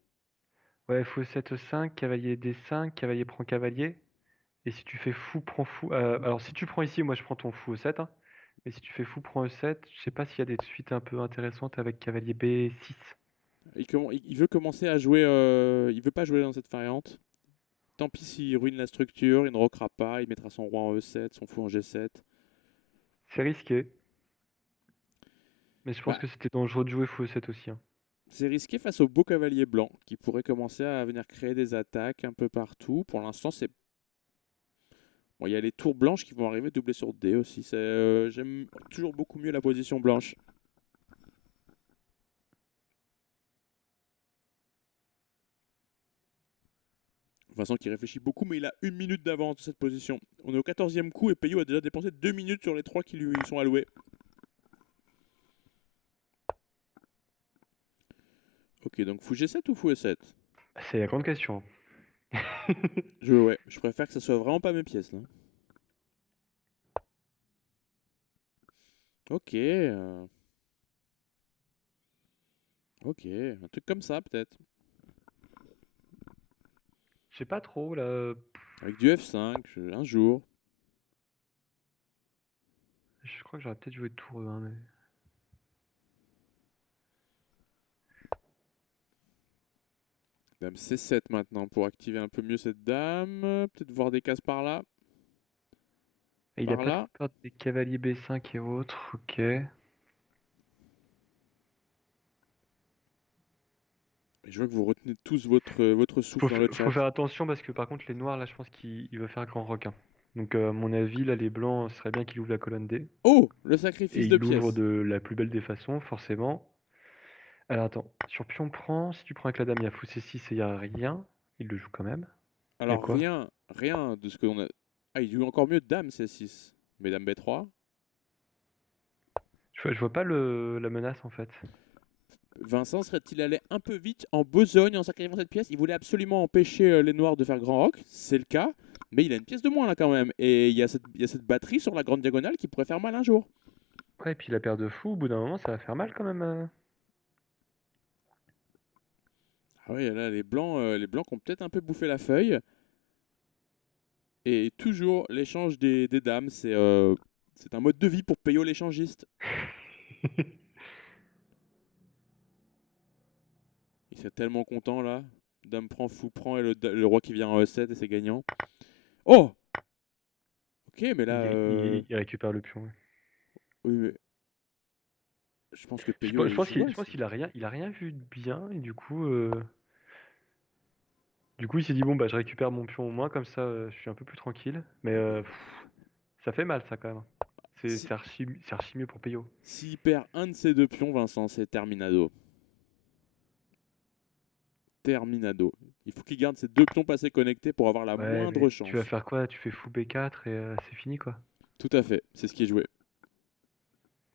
Ouais, fou E7, E5, cavalier D5, cavalier prend cavalier. Et si tu fais fou prend fou. Alors si tu prends ici, moi je prends ton fou E7, hein. Mais si tu fais fou prend E7, je sais pas s'il y a des suites un peu intéressantes avec cavalier B6. Il veut commencer à jouer, il veut pas jouer dans cette variante. Tant pis s'il ruine la structure, il ne rockera pas, il mettra son roi en E7, son fou en G7. C'est risqué, mais je pense Bah, que c'était dangereux de jouer fou E7 aussi, hein. c'est risqué face au beau cavalier blanc qui pourrait commencer à venir créer des attaques un peu partout. Pour l'instant, c'est bon, il y a les tours blanches qui vont arriver doublées sur D aussi. J'aime toujours beaucoup mieux la position blanche. Vincent qui réfléchit beaucoup, mais il a une minute d'avance de cette position. On est au 14e coup et Peyo a déjà dépensé 2 minutes sur les 3 qui lui sont alloués. Ok, donc fou G7 ou fou E7? C'est la grande question. Ouais, je préfère que ça soit vraiment pas mes pièces là. Ok, ok, un truc comme ça peut-être. Je sais pas trop là. Avec du F5, un jour. je crois que j'aurais peut-être joué tour E1, mais... Dame C7 maintenant pour activer un peu mieux cette dame. Peut-être voir des cases par là, Et il a par pas trop là. peur des cavaliers B5 et autres, ok. Et je vois que vous retenez tous votre souffle dans le Faut chat. faire attention parce que par contre les noirs là je pense qu'il veut faire grand requin. Donc à mon avis là les blancs ce serait bien qu'il ouvre la colonne D. Oh, le Et sacrifice de il l'ouvre pièces. de la plus belle des façons forcément. Alors attends, sur pion prend, si tu prends avec la dame il y a fou C6 et il y a rien. Il le joue quand même. Il y a Alors quoi? rien de ce que l'on a. Ah, il joue encore mieux dame C6. Mais dame B3. Je vois pas la menace en fait. Vincent serait-il allé un peu vite en besogne en sacrifiant cette pièce? Il voulait absolument empêcher les noirs de faire grand roc. C'est le cas. Mais il a une pièce de moins là quand même. Et il y a cette batterie sur la grande diagonale qui pourrait faire mal un jour. Ouais et puis la paire de fous au bout d'un moment ça va faire mal quand même. Ah oui, là, les blancs qui ont peut-être un peu bouffé la feuille. Et toujours l'échange des dames, c'est un mode de vie pour Peyo l'échangiste. Il serait tellement content là. Dame prend, fou prend et le roi qui vient en E7 et c'est gagnant. Oh, ok, mais là, Il récupère le pion. Ouais. oui, mais je pense que Peyo Je est pense joué. il a rien vu de bien et du coup, il s'est dit bon bah je récupère mon pion au moins comme ça je suis un peu plus tranquille. Mais Ah bah, ça fait mal ça quand même. si, C'est archi mieux pour Peyo. s'il perd un de ses deux pions, Vincent, c'est terminado. Terminado. Il faut qu'il garde ses deux pions passés connectés pour avoir la Ouais, moindre mais tu vas chance. faire quoi? Tu fais fou B4 et c'est fini quoi. Tout à fait, c'est ce qui est joué.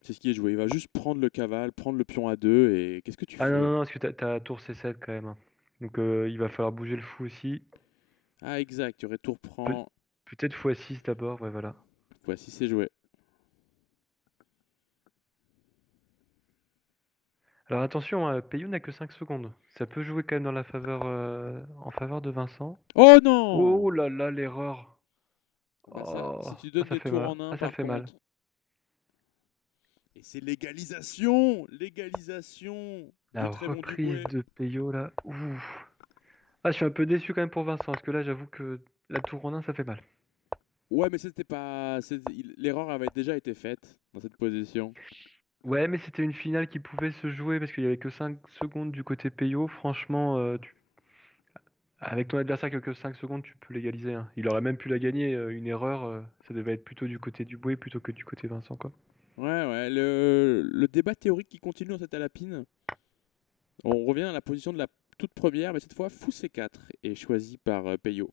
C'est ce qui est joué. Il va juste prendre le cavale, prendre le pion à deux et qu'est-ce que tu Ah non, fais? non, non, parce que t'as tour C7 quand même. Hein. Donc il va falloir bouger le fou aussi. Ah exact, il y aurait tour Pe- prend. Peut-être fou A6 d'abord, ouais voilà. Voici c'est joué. Alors attention, Peyo n'a que 5 secondes. Ça peut jouer quand même dans la faveur, en faveur de Vincent. Oh non! Oh là là, l'erreur. Ah bah ça, Oh, si tu donnes ça des fait tours mal. en un Ah, ça par fait mal. contre. Et c'est l'égalisation! L'égalisation du La très bon reprise Duboué. de Peyo là. Ouf. Ah, je suis un peu déçu quand même pour Vincent, parce que là, j'avoue que la tour en un, ça fait mal. Ouais, mais c'était pas. L'erreur avait déjà été faite dans cette position. Ouais, mais c'était une finale qui pouvait se jouer parce qu'il y avait que 5 secondes du côté Peyo. Franchement, avec ton adversaire quelques 5 secondes, tu peux l'égaliser. Hein. Il aurait même pu la gagner. Une erreur, ça devait être plutôt du côté du Boué plutôt que du côté Vincent, quoi. Ouais, ouais. Le débat théorique qui continue dans cette alapine. On revient à la position de la toute première, mais cette fois, fou C4 est choisi par Peyo.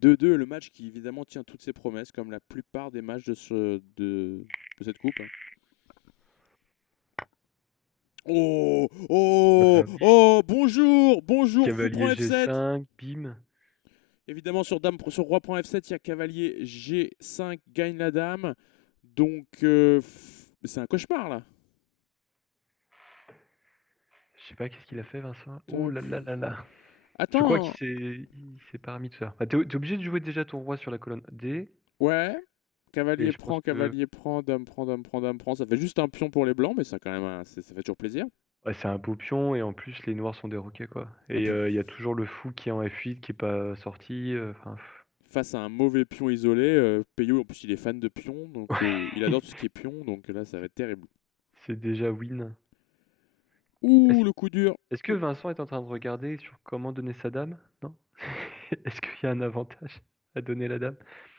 2-2, le match qui évidemment tient toutes ses promesses, comme la plupart des matchs de cette coupe. Oh, oh, Bah oui. oh, bonjour, bonjour, fou Cavalier prend F7. G5, bim. Évidemment, sur roi prend F7, il y a cavalier G5, gagne la dame. Donc, c'est un cauchemar là. Je sais pas qu'est-ce qu'il a fait, Vincent. Oh Euh, là là là là. Je crois Attends, il s'est pas remis de faire. Bah, t'es obligé de jouer déjà ton roi sur la colonne D. ouais. Et je pense que Cavalier prend, dame prend, dame prend, dame prend. Ça fait juste un pion pour les blancs, mais ça, quand même, ça fait toujours plaisir. ouais, c'est un beau pion et en plus les noirs sont déroqués quoi. Ah, Et il y a toujours le fou qui est en F8 qui est pas sorti. Enfin, face à un mauvais pion isolé, Peyo, en plus, il est fan de pion, donc il adore tout ce qui est pion, donc là, ça va être terrible. c'est déjà win. Ouh, Est-ce le coup dur. est-ce que Vincent est en train de regarder sur comment donner sa dame? Non? Est-ce qu'il y a un avantage à donner la dame?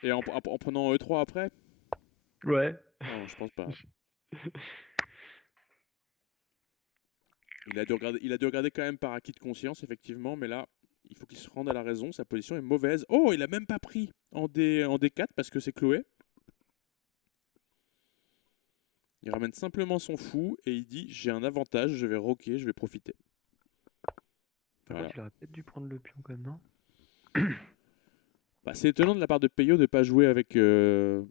Et en prenant E3 après? Ouais. Non, je pense pas. Il a dû regarder quand même par acquis de conscience, effectivement, mais là, il faut qu'il se rende à la raison. Sa position est mauvaise. Oh, il a même pas pris en D4 parce que c'est cloué. Il ramène simplement son fou et il dit j'ai un avantage, je vais rocker, je vais profiter. Par Voilà. contre, il aurait peut-être dû prendre le pion quand même, non? Bah, c'est étonnant de la part de Peyo de ne pas jouer avec les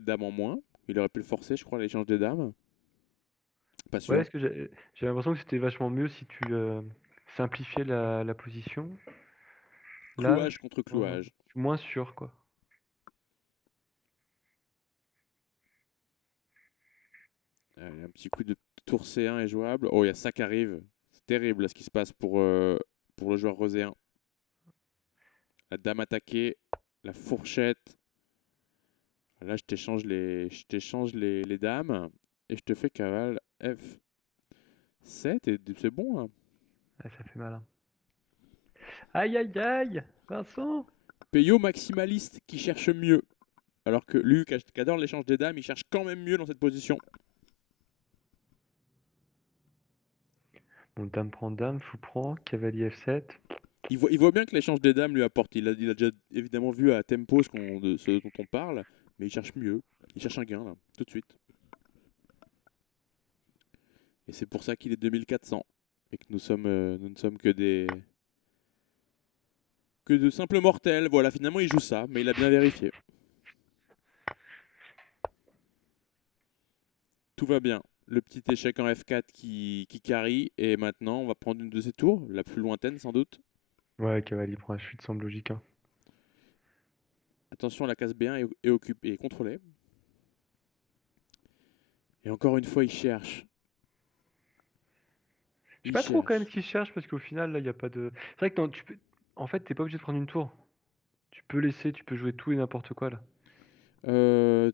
dames en moins. Il aurait pu le forcer, je crois, à l'échange des dames. Pas Ouais, sûr. est-ce que j'ai l'impression que c'était vachement mieux si tu simplifiais la position. Là, Clouage contre clouage. je suis moins sûr, quoi. Allez, un petit coup de tour C1 est jouable. Oh, il y a ça qui arrive. C'est terrible là, ce qui se passe pour le joueur roséen. La dame attaquée, la fourchette. Là, je t'échange les dames et je te fais cavale F7 et c'est bon là. Ah, ça fait mal, hein. Aïe, aïe, aïe! Vincent! Peyo maximaliste qui cherche mieux. Alors que Luc, qui adore l'échange des dames, il cherche quand même mieux dans cette position. Bon, dame prend dame, fou prend, cavalier F7. Il voit bien que l'échange des dames lui apporte. Il a déjà évidemment vu à tempo de ce dont on parle, mais il cherche mieux. Il cherche un gain là, tout de suite. Et c'est pour ça qu'il est 2400 et que nous ne sommes que de simples mortels. Voilà, finalement il joue ça, mais il a bien vérifié. Tout va bien. Le petit échec en F4 qui carry, et maintenant on va prendre une de ses tours, la plus lointaine sans doute. Ouais, cavalier prend H8 semble logique, hein. Attention, la case B1 est occupée et contrôlée. Et encore une fois, il cherche. Je sais Il pas trop quand même cherche. ce qu'il cherche parce qu'au final, là, il n'y a pas de. C'est vrai que en fait, t'es pas obligé de prendre une tour. Tu peux laisser, tu peux jouer tout et n'importe quoi là. Euh,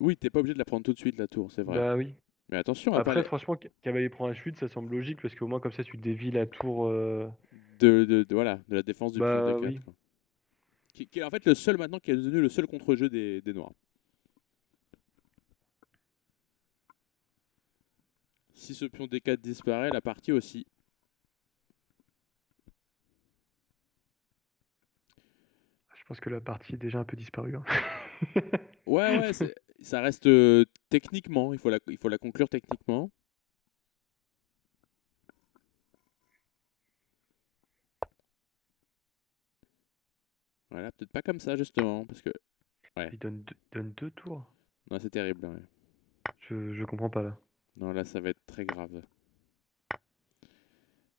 oui, t'es pas obligé de la prendre tout de suite, la tour, c'est vrai. Bah oui. Mais attention à pas Après, franchement, cavalier prend H8, ça semble logique parce qu'au moins comme ça, tu dévis la tour. voilà, de la défense du pion Bah D4, oui. quoi. Qui est en fait le seul maintenant qui est devenu le seul contre-jeu des noirs. Si ce pion D4 disparaît, la partie aussi. Je pense que la partie est déjà un peu disparue, hein. Ouais, ouais, ça reste techniquement, il faut la conclure techniquement. Voilà, peut-être pas comme ça justement, parce que ouais, Il donne deux tours. non, c'est terrible. Ouais. Je comprends pas là. Non, là, ça va être très grave.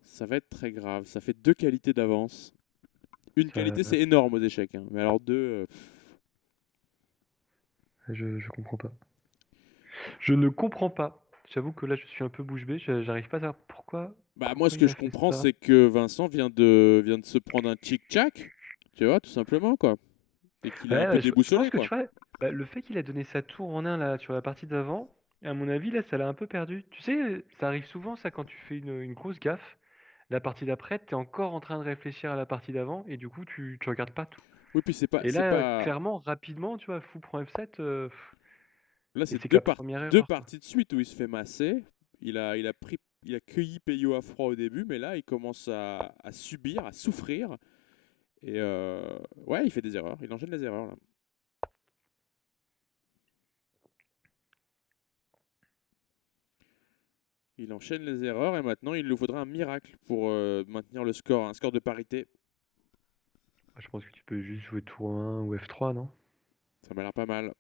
Ça va être très grave. Ça fait deux qualités d'avance. Une Ça, qualité, c'est énorme aux échecs, hein. Mais alors deux, je comprends pas. Je ne comprends pas. J'avoue que là, je suis un peu bouche bée. J'arrive pas à savoir bah moi, pourquoi ce que il je a fait comprends, ça. c'est que Vincent vient de se prendre un tic-tac, tu vois, tout simplement, quoi. Et qu'il est un peu Je pense déboussolé, que tu quoi. vois, bah, le fait qu'il a donné sa tour en un là sur la partie d'avant, à mon avis, là, ça l'a un peu perdu. Tu sais, ça arrive souvent, ça, quand tu fais une grosse gaffe. La partie d'après, tu es encore en train de réfléchir à la partie d'avant et du coup, tu regardes pas tout. Oui, puis Et c'est là, pas. clairement, rapidement, tu vois, fou prend F7 Là, et c'est c'est que la première deux erreur, quoi. parties de suite où il se fait masser. Il a cueilli Peyo à froid au début, mais là, il commence à subir, à souffrir. Et ouais, il fait des erreurs. Il enchaîne les erreurs, là. Il enchaîne les erreurs et maintenant, il lui faudra un miracle pour maintenir le score, un score de parité. Je pense que tu peux juste jouer tour 1 ou F3, non? Ça m'a l'air pas mal.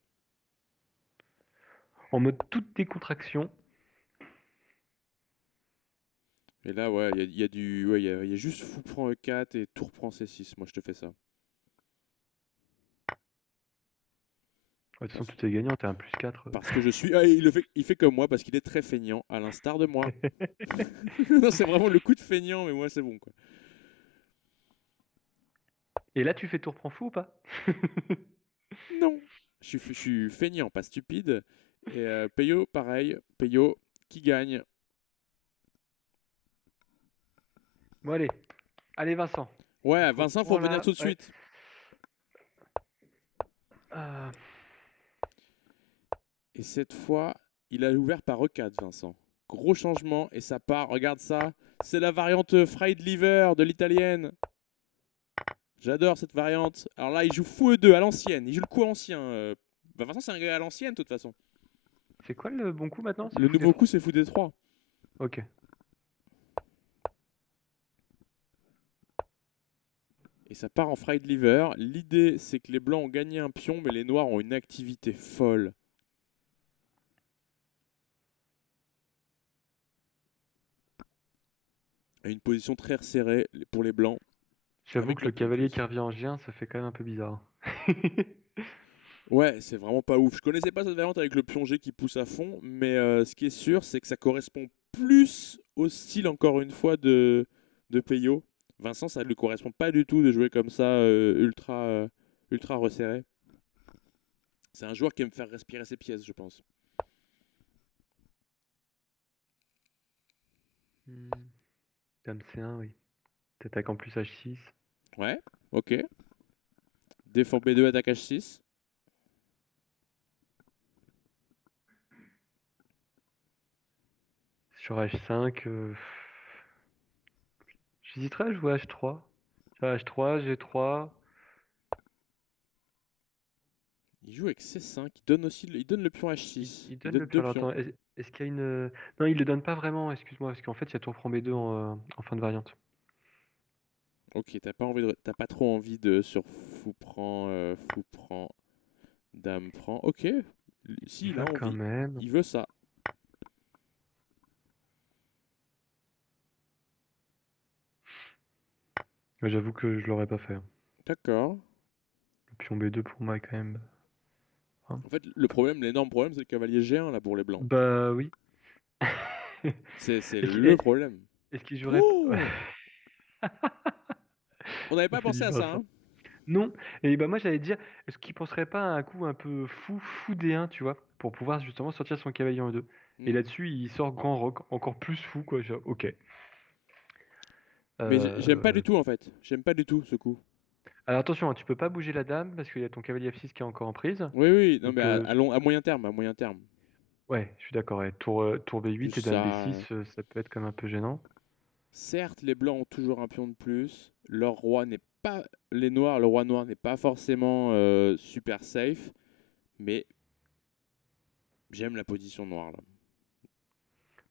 En mode toute décontraction. Et là, ouais, il y a ouais, il y a juste fou prend E4 et tour prend C6. Moi, je te fais ça. Ouais, de toute façon, Parce, tout est gagnant, t'es un plus 4. parce que je suis. Ah, il fait comme moi parce qu'il est très feignant, à l'instar de moi. Non, c'est vraiment le coup de feignant, mais moi, c'est bon, quoi. Et là, tu fais tour prend fou ou pas? Non. Je suis feignant, pas stupide. Et Peyo, pareil. Peyo qui gagne. Bon, allez. Allez, Vincent. Ouais, Faut Vincent, faut prendre revenir là. tout de Ouais. suite. Euh, Et cette fois, il a ouvert par E4, Vincent. Gros changement et ça part. Regarde ça. C'est la variante fried liver de l'italienne. J'adore cette variante. Alors là, il joue fou E2 à l'ancienne. Il joue le coup ancien. Bah, Vincent, c'est un gars à l'ancienne, de toute façon. c'est quoi le bon coup maintenant? C'est Le fou des nouveau 3. coup, c'est fou D3. Ok. Et ça part en fried liver. L'idée, c'est que les blancs ont gagné un pion, mais les noirs ont une activité folle. Et une position très resserrée pour les blancs, J'avoue avec que le leur cavalier qui complice. revient en G1, ça fait quand même un peu bizarre. Ouais, c'est vraiment pas ouf. Je connaissais pas cette variante avec le pion G qui pousse à fond, mais ce qui est sûr, c'est que ça correspond plus au style, encore une fois, de Peyo. Vincent, ça lui correspond pas du tout de jouer comme ça, ultra resserré. C'est un joueur qui aime faire respirer ses pièces, je pense. Hmm, Dame C1, oui. T'attaques en plus H6. Ouais, ok. Défend B2, attaque H6. Sur H5, j'hésiterais à jouer H3. Sur H3, G3. Il joue avec C5. Il donne le pion Il, H6. il Il donne donne le pion. deux Alors pions. attends, est-ce qu'il y a une. Non, il le donne pas vraiment, excuse-moi, parce qu'en fait, il y a tour prend B2 en fin de variante. Ok, t'as pas trop envie de sur fou prend, dame prend. Ok, Il s'il a va quand envie, même. il veut ça. Mais j'avoue que je l'aurais pas fait, hein. D'accord. Le pion B2 pour moi est quand même. Hein. En fait, l'énorme problème, c'est le cavalier G1 là pour les blancs. Bah oui. C'est Est-ce qu'il le problème. est-ce qu'il jouerait. Oh, on n'avait pas Ça fait pensé du à bien ça, ça. hein. Non, et bah moi j'allais dire, est-ce qu'il penserait pas à un coup un peu fou D1, tu vois, pour pouvoir justement sortir son cavalier en 2. Et Hmm. là-dessus, il sort grand roc, encore plus fou, quoi. Ok. Mais j'aime pas du Euh, tout en fait. J'aime pas du tout ce coup. Alors attention, hein, tu peux pas bouger la dame parce qu'il y a ton cavalier F6 qui est encore en prise. Oui, oui, non, mais Donc à moyen terme, à moyen terme. ouais, je suis d'accord. Ouais. Tour Plus B8 et dame ça. B6, ça peut être quand même un peu gênant. Certes, les blancs ont toujours un pion de plus. Leur roi n'est pas. Les noirs, le roi noir n'est pas forcément super safe. Mais j'aime la position noire là.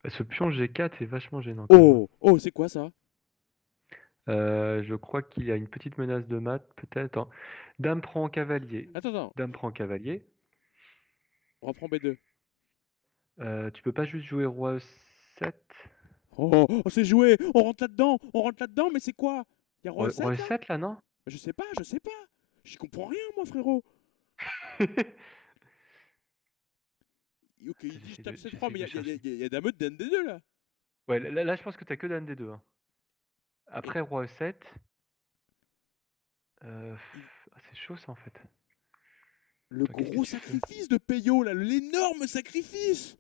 Bah, ce pion G4 est vachement gênant quand même, hein. Oh, oh, c'est quoi ça? Je crois qu'il y a une petite menace de mat, peut-être, hein. Dame prend cavalier. Attends, attends. Dame prend cavalier. On reprend B2. Tu peux pas juste jouer roi E7. Oh, oh, c'est joué. On rentre là-dedans. On rentre là-dedans, mais c'est quoi? Il y a roi Roi E7 là? E7 là, non? Je sais pas, je sais pas. J'y comprends rien, moi, frérot. Ok, il dit je tape C3, J'essaie mais de chercher. il y a dame de DND2 là. Ouais, là, je pense que t'as que dame D2, hein. Et Après roi E7, il- c'est chaud ça en fait. le Attends, qu'est-ce que gros tu fais? sacrifice de Peyo là, l'énorme sacrifice.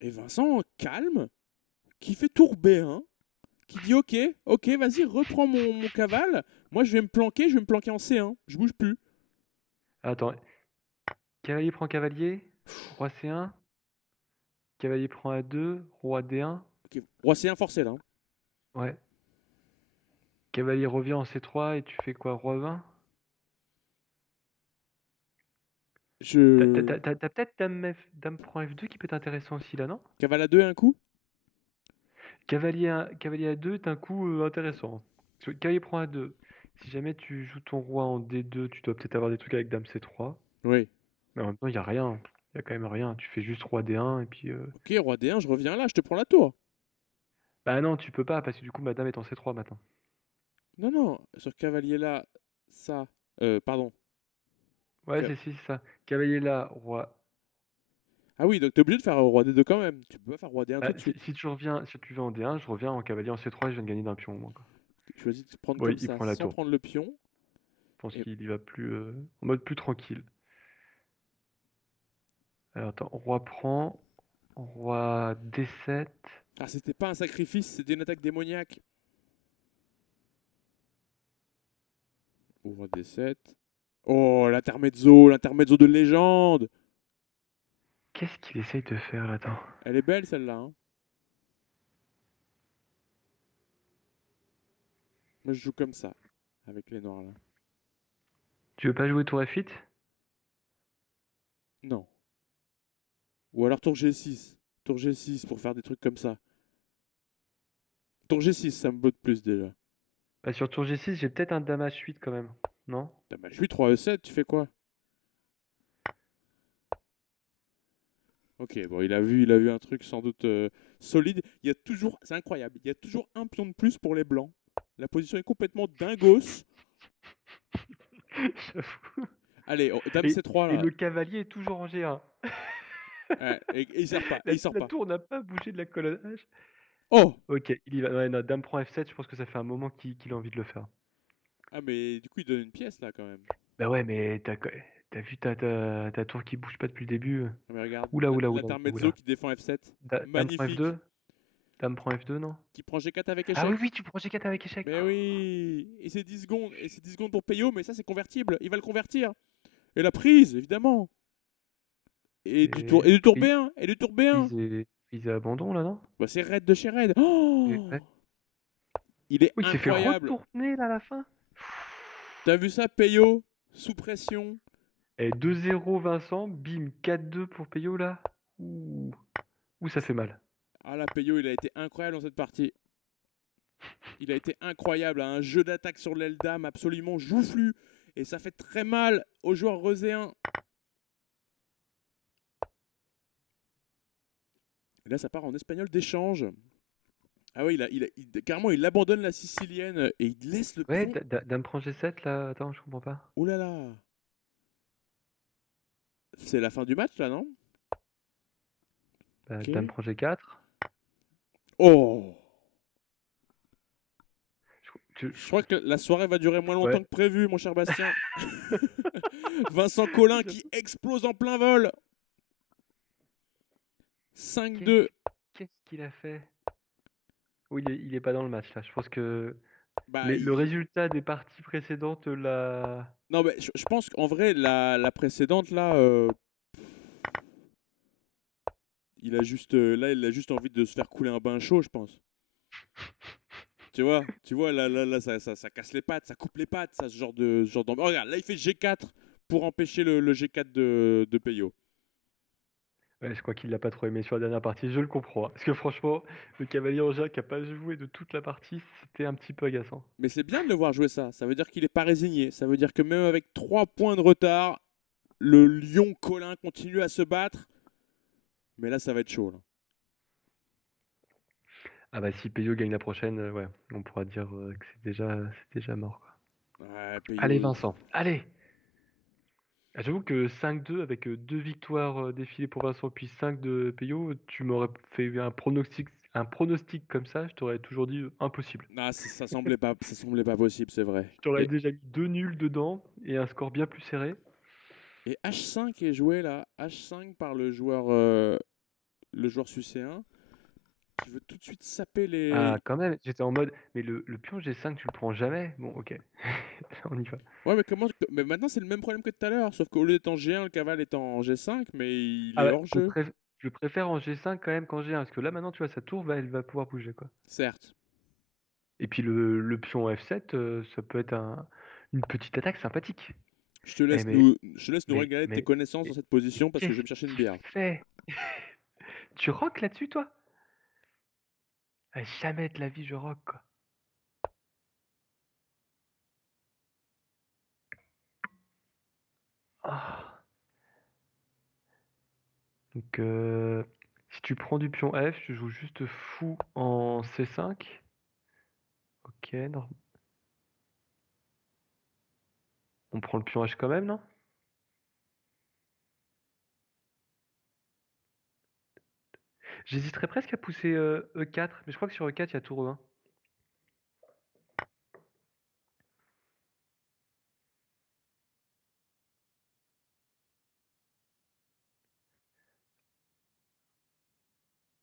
Et Vincent, calme, qui fait tour B1, qui dit ok, ok, vas-y, reprends mon cavale. Moi, je vais me planquer en C1. Je bouge plus. Attends, cavalier prend cavalier, roi C1, cavalier prend A2, roi D1. Ok, roi C1 forcé là, hein. Ouais. Cavalier revient en C3 et tu fais quoi, roi 20? Je T'as peut-être dame prend F2 qui peut être intéressant aussi là, non? cavale à 2 un coup. Cavalier A2 est un coup intéressant. Parce que cavalier prend A2. Si jamais tu joues ton roi en D2, tu dois peut-être avoir des trucs avec dame C3. Oui. Mais en même temps, il n'y a rien. Il y a quand même rien. Tu fais juste roi D1 et puis. Ok, roi D1, je reviens là, je te prends la tour. Bah non, tu peux pas parce que du coup, ma dame est en C3 maintenant. Non, non, sur cavalier là, ça. Pardon. Ouais, c'est ça. Cavalier là, roi. Ah oui, donc t'es obligé de faire roi D2 quand même. Tu peux pas faire roi D1 tout Bah, de suite. si tu vas en D1, je reviens en cavalier en C3 et je viens de gagner d'un pion au moins, quoi. Tu choisis de prendre Bon, comme il ça, prend la sans tour. prendre le pion. Je pense Et qu'il y va plus en mode plus tranquille. Alors attends, roi prend, roi D7. ah, c'était pas un sacrifice, c'était une attaque démoniaque. Ou roi D7. Oh, l'intermezzo de légende. Qu'est-ce qu'il essaye de faire là-dedans? Elle est belle celle-là, hein. Moi, je joue comme ça, avec les noirs là. Tu veux pas jouer tour F8? Non. Ou alors tour G6. Tour G6 pour faire des trucs comme ça. Tour G6, ça me botte plus déjà. Bah, sur tour G6, j'ai peut-être un dame H8 quand même. Non? T'as mal joué 3 E7, tu fais quoi? Ok, bon, il a vu un truc sans doute solide. Il y a toujours, c'est incroyable, il y a toujours un pion de plus pour les blancs. La position est complètement dingos. J'avoue. Allez, dame Et, C3 et là. le cavalier est toujours en G1. Ouais, et il sert pas. Et La, il sort la pas. tour n'a pas bougé de la colonnage. Oh! Ok, il y va. Ouais, non, dame prend F7, je pense que ça fait un moment qu'il a envie de le faire. Ah, mais du coup, il donne une pièce là quand même. Bah ouais, mais t'as vu ta tour qui bouge pas depuis le début. Ah, mais regarde, Oula, oula, oula, oula, l'intermezzo oula. qui défend F7. Dame prend Magnifique. F2. Dame prend F2, non? Qui prend G4 avec Ah oui, échec. oui, tu prends G4 avec échec. Mais oui! Et c'est 10 secondes. Et c'est 10 secondes pour Peyo, mais ça c'est convertible. Il va le convertir. Et la prise, évidemment. Et du tour Prise, B1. Et du tour B1. prise et abandon, là, non? Bah, c'est Red de chez Red. Oh! Ouais. Il est Oui, il s'est fait incroyable. retourner, là, à la fin. T'as vu ça, Peyo? Sous pression. Et 2-0 Vincent, bim, 4-2 pour Peyo, là. Ouh. Ouh, ça fait mal. Ah là, Peyo, il a été incroyable dans cette partie. Il a été incroyable. Un jeu d'attaque sur l'aile dame absolument joufflu. Et ça fait très mal aux joueurs reuséens. Et là, ça part en espagnol d'échange. Ah oui, carrément, il abandonne la sicilienne et il laisse le Ouais, pion. dame prend G7, là. Attends, je comprends pas. Oh là là. C'est la fin du match, là, non? Bah, dame Ok. prend G4. Oh! Tu- Je crois que la soirée va durer moins longtemps Ouais. que prévu, mon cher Bastien. Vincent Collin qui explose en plein vol. Qu'est-ce 5-2. qu'est-ce qu'il a fait? Oui, il est pas dans le match, là. Je pense que Bah, le résultat des parties précédentes l'a. non, mais je pense qu'en vrai, la précédente, là, il a juste envie de se faire couler un bain chaud, je pense. Tu vois, là, ça casse les pattes, ça coupe les pattes, ça, ce genre d'ambiance. Oh, regarde, là, il fait G4 pour empêcher le G4 de Peyo. Ouais, je crois qu'il l'a pas trop aimé sur la dernière partie, je le comprends, hein. Parce que franchement, le cavalier en Jacques qui a pas joué de toute la partie, c'était un petit peu agaçant. Mais c'est bien de le voir jouer ça. Ça veut dire qu'il n'est pas résigné. Ça veut dire que même avec 3 points de retard, le Lion Colin continue à se battre. Mais là, ça va être chaud. Là. Ah bah si Peyo gagne la prochaine, ouais, on pourra dire que c'est déjà mort, quoi. Ouais, Allez Peyo. Vincent, allez! Ah, j'avoue que 5-2 avec 2 victoires défilées pour Vincent puis 5 de Peyo, tu m'aurais fait un pronostic comme ça, je t'aurais toujours dit impossible. Ah, ça semblait pas possible, c'est vrai. Je t'aurais Et, déjà mis 2 nuls dedans et un score bien plus serré. et H5 est joué là. H5 par le joueur sucéen qui veut tout de suite saper Ah, les. quand même, j'étais en mode, mais le pion G5, tu le prends jamais? Bon, ok, on y va. Ouais, mais comment. Mais maintenant, c'est le même problème que tout à l'heure. Sauf qu'au lieu d'être en G1, le cavale est en G5, mais il Ah est ouais, hors jeu. je le préfère en G5 quand même qu'en G1, parce que là maintenant, tu vois, sa tour, elle va pouvoir bouger, quoi. Certes. Et puis le pion F7, ça peut être une petite attaque sympathique. Eh Je te laisse nous mais, régaler de tes mais, connaissances dans mais cette position parce que je vais qu'est-ce me chercher une qu'il bière. fait? Tu rock là-dessus, toi? Ah, jamais de la vie je rock, quoi. Ah. Donc, si tu prends du pion F, tu joues juste fou en C5. Ok, non. On prend le pion H quand même, non? J'hésiterais presque à pousser E4, mais je crois que sur E4, il y a tour E1.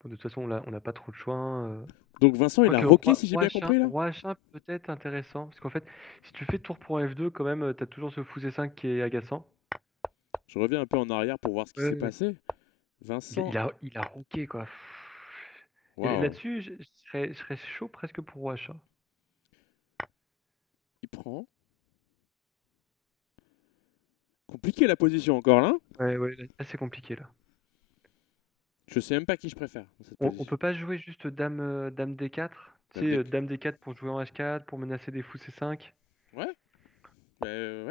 Bon, de toute façon, là, on n'a pas trop de choix, hein. Donc Vincent, il a Quoique rocké si j'ai roi bien H1, compris là. roi H1 peut être intéressant, parce qu'en fait, si tu fais tour pour F2, quand même, t'as toujours ce fou C5 qui est agaçant. Je reviens un peu en arrière pour voir ce qui s'est Ouais. passé. Il, Vincent, il a, il a rooké, quoi. Et waouh, là-dessus, je serais chaud presque pour roi H1. il prend. Compliqué la position encore là. Ouais, ouais, là, c'est compliqué, là. Je sais même pas qui je préfère dans cette On position. peut pas jouer juste dame D4. Tu Dame sais, des... dame D4 pour jouer en H4, pour menacer des fous C5. Ouais, ouais.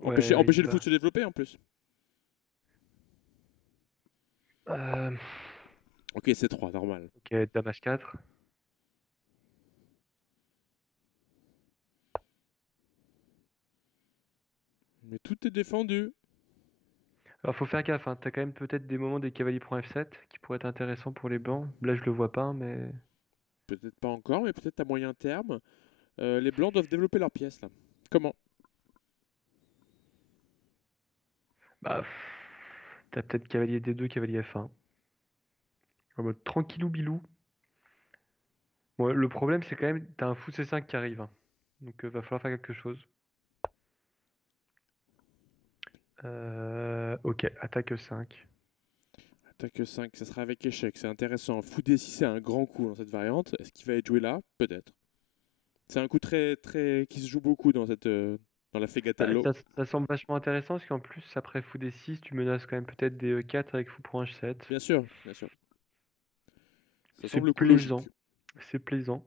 Ouais, allez, Empêcher tu le foot vas. de se développer en plus. Euh, Ok, c'est 3, normal. ok, dame H4. Mais tout est défendu. Alors faut faire gaffe, hein. T'as quand même peut-être des moments des cavaliers prend F7 qui pourraient être intéressants pour les blancs. Là je le vois pas, mais Peut-être pas encore, mais peut-être à moyen terme. Les blancs doivent développer leurs pièces là. Comment? bah t'as peut-être cavalier D2, cavalier F1. En mode tranquillou bilou. Bon, le problème c'est quand même t'as un fou C5 qui arrive, hein. Donc va falloir faire quelque chose. Ok, attaque E5. Attaque 5, ça sera avec échec, c'est intéressant. Fou D6, c'est un grand coup dans cette variante. Est-ce qu'il va être joué là? Peut-être. C'est un coup qui se joue beaucoup dans la Bah, Fegatello. ça semble vachement intéressant parce qu'en plus après fou D6 tu menaces quand même peut-être des E4 avec fou pour H7. Bien sûr, bien sûr. Ça C'est semble le coup plaisant. logique. C'est plaisant.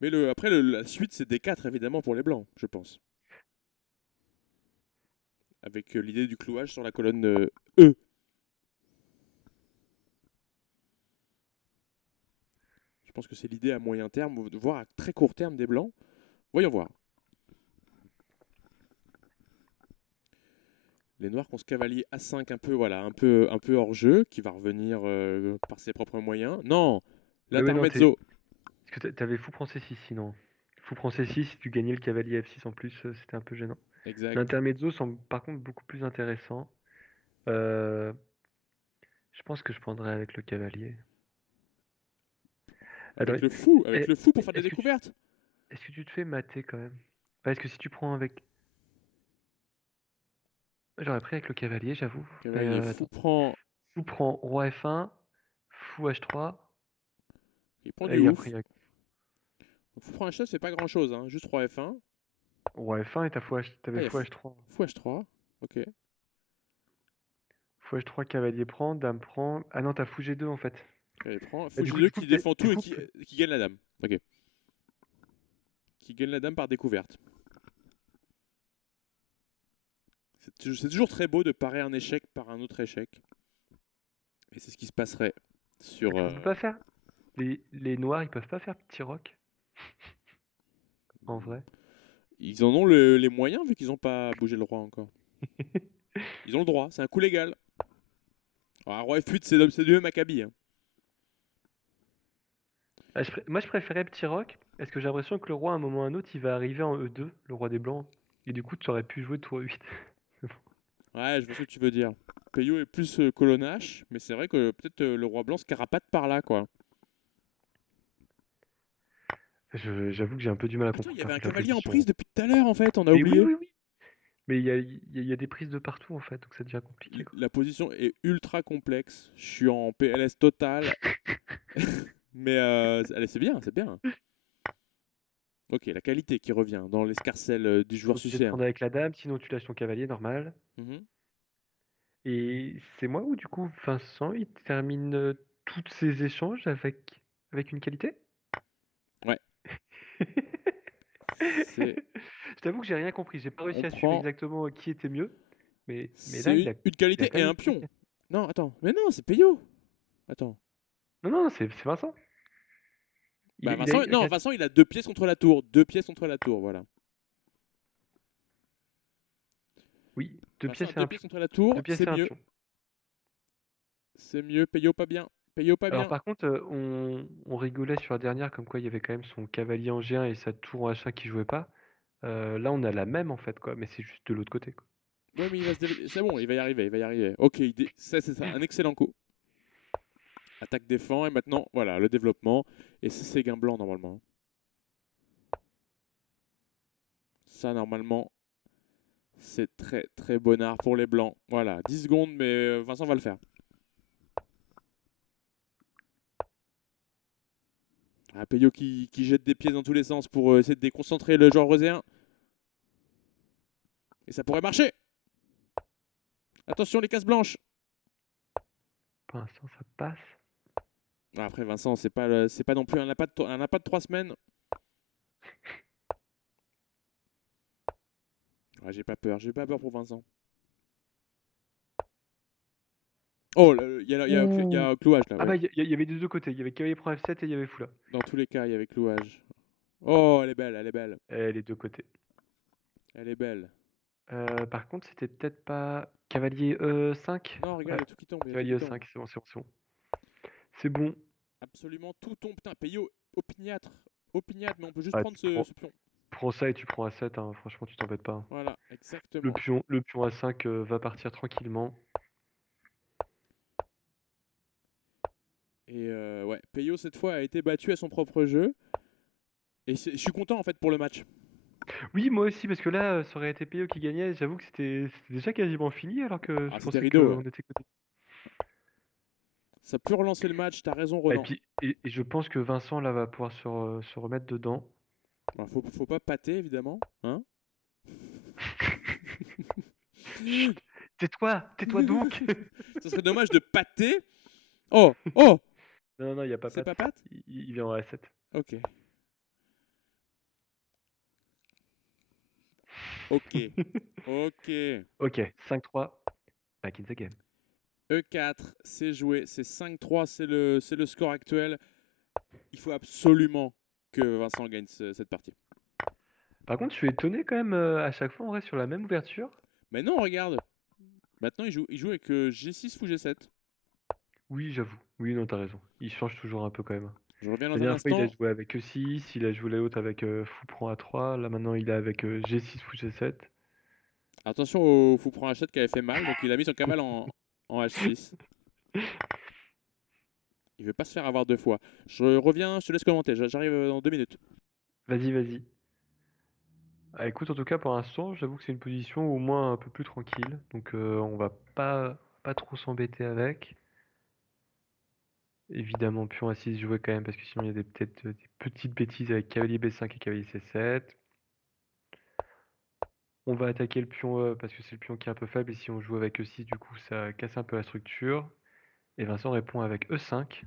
Mais après, la suite, c'est D4 évidemment pour les blancs, je pense. Avec l'idée du clouage sur la colonne E. Je pense que c'est l'idée à moyen terme, voire à très court terme des blancs. Voyons voir. Les noirs qui ont ce cavalier A5 un peu, voilà, un peu hors jeu, qui va revenir par ses propres moyens. Non, Mais ouais, non, t'es. l'intermezzo. Parce que t'avais fou prend C6 sinon. Fou prend C6, si tu gagnais le cavalier F6 en plus, c'était un peu gênant. Exact. L'intermezzo semble par contre beaucoup plus intéressant. Euh, je pense que je prendrais avec le cavalier. Attends, Avec le fou pour faire des est-ce que tu, découvertes. est-ce que tu te fais mater quand même? Parce que si tu prends avec. J'aurais pris avec le cavalier, j'avoue. Mais Cavalier fou attends. prend. Fou prend roi F1, fou H3, Il prend du et après il ouf. y a Fou prend H7, c'est pas grand chose, hein. Juste roi F1. roi F1 et Ah, t'avais il y a fou H3. fou H3. Ok. Fou H3, cavalier prend, dame prend. Ah non, t'as fou G2 en fait. Cavalier prend. Bah, Fou G2 qui défend du tout et coup, qui gagne la dame. Ok. Qui gagne la dame par découverte. C'est toujours très beau de parer un échec par un autre échec. Et c'est ce qui se passerait sur. tu peux pas faire. Les noirs, ils peuvent pas faire petit roc, en vrai. Ils en ont les moyens vu qu'ils n'ont pas bougé le roi encore. Ils ont le droit, c'est un coup légal. Alors, roi F8, c'est du même acabit. Hein. Ah, moi, je préférais petit roc, parce que j'ai l'impression que le roi, à un moment ou à un autre, il va arriver en E2, le roi des blancs. Et du coup, tu aurais pu jouer tour E8. Ouais, je vois ce que tu veux dire. Peyo est plus colonne H, mais c'est vrai que peut-être le roi blanc se carapate par là, quoi. J'avoue que j'ai un peu du mal à Attends, il comprendre y avait par un contre la cavalier en position. prise depuis tout à l'heure, en fait, on a Mais oui, oublié. oui, oui. Mais il y a des prises de partout, en fait, donc ça devient compliqué, quoi. La position est ultra complexe. Je suis en PLS total, mais allez, c'est bien, c'est bien. Ok, la qualité qui revient dans l'escarcelle du joueur Obligé de sucé. prendre avec la dame, sinon tu lâches ton cavalier, normal. Mhm. Et c'est moi ou du coup Vincent, il termine tous ses échanges avec une qualité? Ouais, c'est. Je t'avoue que j'ai rien compris, j'ai pas On réussi à suivre prend. exactement qui était mieux, mais là C'est une il a qualité quand et même un une pion. qualité. Non, attends, mais non, c'est Peyo. Attends. Non, non, c'est Vincent. Bah Il a Vincent, une non, Vincent, il a deux pièces contre la tour. Deux pièces contre la tour, voilà. oui, deux Vincent pièces a et deux un pièces pion. contre la tour, Deux pièces c'est et un mieux. pion. C'est mieux, Peyo pas bien. Peyo pas Alors bien. par contre, on rigolait sur la dernière comme quoi il y avait quand même son cavalier en G1 et sa tour en H1 qui jouait pas. Là on a la même en fait quoi, mais c'est juste de l'autre côté quoi. Ouais, mais il va se développer. C'est bon, il va y arriver, il va y arriver. Ok, ça, c'est ça, un excellent coup. Attaque défend, et maintenant, voilà, le développement. Et c'est gain blanc, normalement. Ça, normalement, c'est très, très bon art pour les blancs. Voilà, 10 secondes, mais Vincent va le faire. Ah, Peyo qui jette des pièces dans tous les sens pour essayer de déconcentrer le joueur roséen. Et ça pourrait marcher. Attention, les cases blanches. Pour l'instant ça passe. Ah, après, Vincent, c'est pas non plus un appât de 3 semaines. Ah, j'ai pas peur pour Vincent. Oh, il y Ouh. a clouage là, Ah ouais. bah il y avait des deux côtés, il y avait cavalier prend F7 et il y avait fou là. Dans tous les cas, il y avait clouage. Oh, elle est belle, elle est belle. Les deux côtés. Elle est belle. Par contre, c'était peut-être pas cavalier E5? Non, regarde, il Ouais, y a tout qui tombe, il y a tout cavalier qui tombe. E5, c'est bon, c'est bon, c'est bon. C'est bon. Absolument tout tombe. Putain, Peyo, opiniâtre. Opiniâtre, mais on peut juste Ah, prendre ce pion. prends ça et tu prends A7, hein, franchement, tu t'embêtes pas. Voilà, Le exactement. pion, le pion A5 va partir tranquillement. Et ouais, Peyo, cette fois, a été battu à son propre jeu. Et je suis content, en fait, pour le match. Oui, moi aussi, parce que là, ça aurait été PO qui gagnait. J'avoue que c'était déjà quasiment fini, alors que je Ah, c'était pensais rideau, ouais. qu'on était côté. Ça peut relancer le match, t'as raison, Et Ronan. puis, et je pense que Vincent, là, va pouvoir se remettre dedans. Bon, faut pas pâter, évidemment. Hein. Chut, tais-toi donc! Ce serait dommage de pâter. Oh, oh, Non, non, il n'y a pas c'est patte. pas pâte. Il vient en A7. Ok, ok, ok. Ok, 5-3, back in the game. E4, c'est joué. C'est 5-3, c'est le score actuel. Il faut absolument que Vincent gagne cette partie. Par contre, je suis étonné quand même, à chaque fois, on reste sur la même ouverture. Mais non, regarde. Maintenant, il joue avec G6 ou G7. Oui, j'avoue. Oui, non, t'as raison. Il change toujours un peu quand même. Je reviens La dans un dernière fois, il a instant. joué avec E6, il a joué l'autre avec fou prend A3, là maintenant il est avec G6 fou G7. Attention au fou prend H7 qui avait fait mal, donc il a mis son cavale en H6. Il veut pas se faire avoir deux fois. Je reviens, je te laisse commenter. J'arrive dans 2 minutes. Vas-y, vas-y. Ah, écoute, en tout cas, pour l'instant, j'avoue que c'est une position au moins un peu plus tranquille. Donc, on va pas trop s'embêter avec. Évidemment, pion A6 joué quand même, parce que sinon, il y a peut-être des petites bêtises avec cavalier B5 et cavalier C7. On va attaquer le pion E, parce que c'est le pion qui est un peu faible. Et si on joue avec E6, du coup, ça casse un peu la structure. Et Vincent répond avec E5.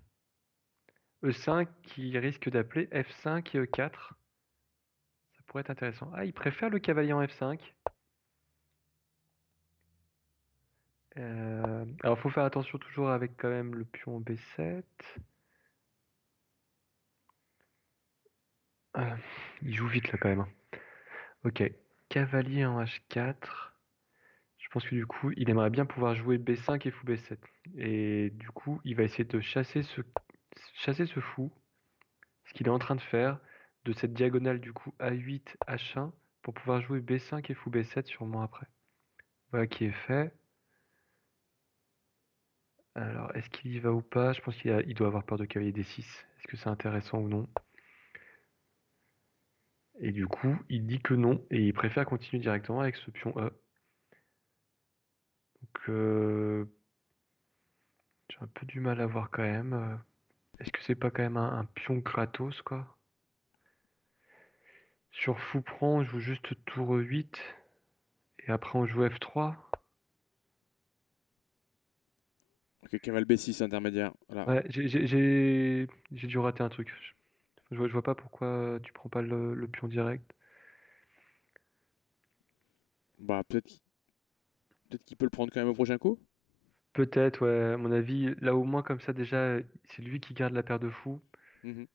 E5 qui risque d'appeler F5 et E4. Ça pourrait être intéressant. Ah, il préfère le cavalier en F5. Alors, faut faire attention toujours avec quand même le pion B7. Ah, il joue vite là quand même, hein. Ok, cavalier en H4. Je pense que du coup, il aimerait bien pouvoir jouer B5 et fou B7. Et du coup, il va essayer de chasser ce fou, ce qu'il est en train de faire, de cette diagonale du coup A8, H1, pour pouvoir jouer B5 et fou B7 sûrement après. Voilà qui est fait. Alors, est-ce qu'il y va ou pas? Je pense il doit avoir peur de cavalier D6. Est-ce que c'est intéressant ou non? Et du coup, il dit que non, et il préfère continuer directement avec ce pion E. Donc, j'ai un peu du mal à voir quand même. Est-ce que c'est pas quand même un pion gratos, quoi? Sur fou prend, on joue juste tour 8, et après on joue F3. Ok, cavale B6 intermédiaire. Voilà. Ouais, j'ai dû rater un truc. Je vois pas pourquoi tu prends pas le pion direct. Bah, peut-être qu'il peut le prendre quand même au prochain coup. Peut-être, ouais, à mon avis, là au moins comme ça déjà, c'est lui qui garde la paire de fous. Mhm.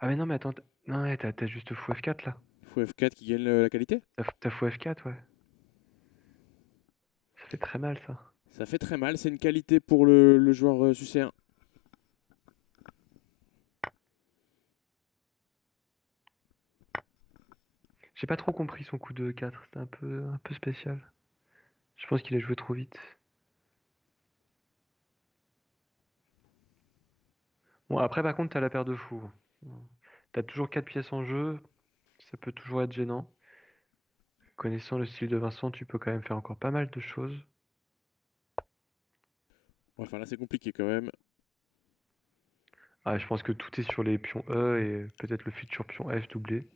Ah mais non, mais attends, non, ouais, t'as juste fou F4 là. Fou F4 qui gagne la qualité. T'as fou F4, ouais. Ça fait très mal ça. Ça fait très mal, c'est une qualité pour le joueur sucéen. J'ai pas trop compris son coup de 4, c'était un peu spécial. Je pense qu'il a joué trop vite. Bon, après, par contre, t'as la paire de fous. T'as toujours 4 pièces en jeu, ça peut toujours être gênant. Connaissant le style de Vincent, tu peux quand même faire encore pas mal de choses. Ouais, enfin là, c'est compliqué quand même. Ah, je pense que tout est sur les pions E et peut-être le futur pion F doublé.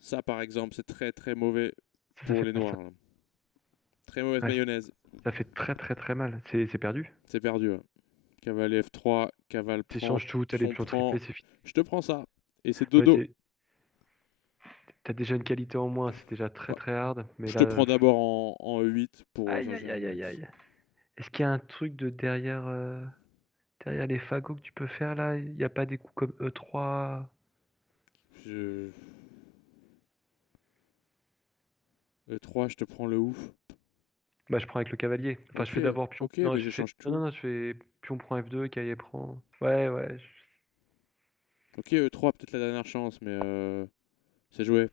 Ça, par exemple, c'est très très mauvais Ça pour fait les mal ça. noirs, là. Très mauvaise Ouais, mayonnaise. ça fait très mal. C'est perdu. C'est perdu. Ouais. Cavale F3, cavale prend, T'échanges tout, t'as les pion pions prend. triplés, c'est fini. Je te prends ça. Et c'est Ouais, dodo. t'as déjà une qualité en moins, c'est déjà Ouais. très hard. Mais Je te là, prends d'abord en E8 pour aïe changer aïe un aïe peu. aïe aïe. Est-ce qu'il y a un truc de derrière, derrière les fagots que tu peux faire là? Il n'y a pas des coups comme E3? Je... E3, je te prends le ouf. Bah, je prends avec le cavalier. Enfin, je Ok, fais d'abord pion. ok, Non, mais je fais. j'échange Non, non, tout. non, je fais pion prend F2, cavalier prend. Ouais, ouais. Ok, E3, peut-être la dernière chance, mais c'est joué.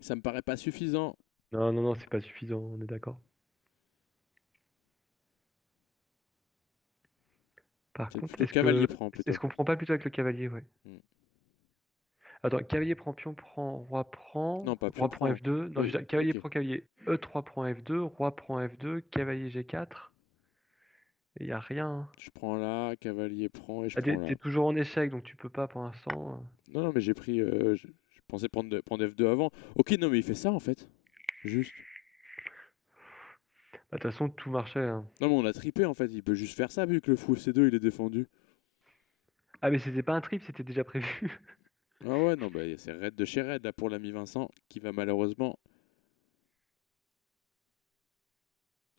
Ça me paraît pas suffisant. Non, non, non, c'est pas suffisant, on est d'accord. Par C'est contre, plutôt cavalier prend est-ce plutôt. qu'on prend pas plutôt avec le cavalier, ouais. Hmm. Attends, cavalier prend pion prend, Non, pas pion roi prend prend. F2. Non, Oui, cavalier ok. prend cavalier. E3 prend F2, roi prend F2, cavalier G4. Il y a rien, hein. Je prends là, cavalier prend et je Ah, prends t'es là. toujours en échec, donc tu peux pas pour l'instant. Non, non, mais j'ai pris. Je pensais prendre F2 avant. Ok, non, mais il fait ça en fait. Juste. Bah, de toute façon, tout marchait, hein. Non, mais on a tripé en fait. Il peut juste faire ça vu que le fou C2 il est défendu. Ah, mais c'était pas un trip, c'était déjà prévu. Ah ouais, non, bah c'est raid de chez raid là pour l'ami Vincent qui va malheureusement.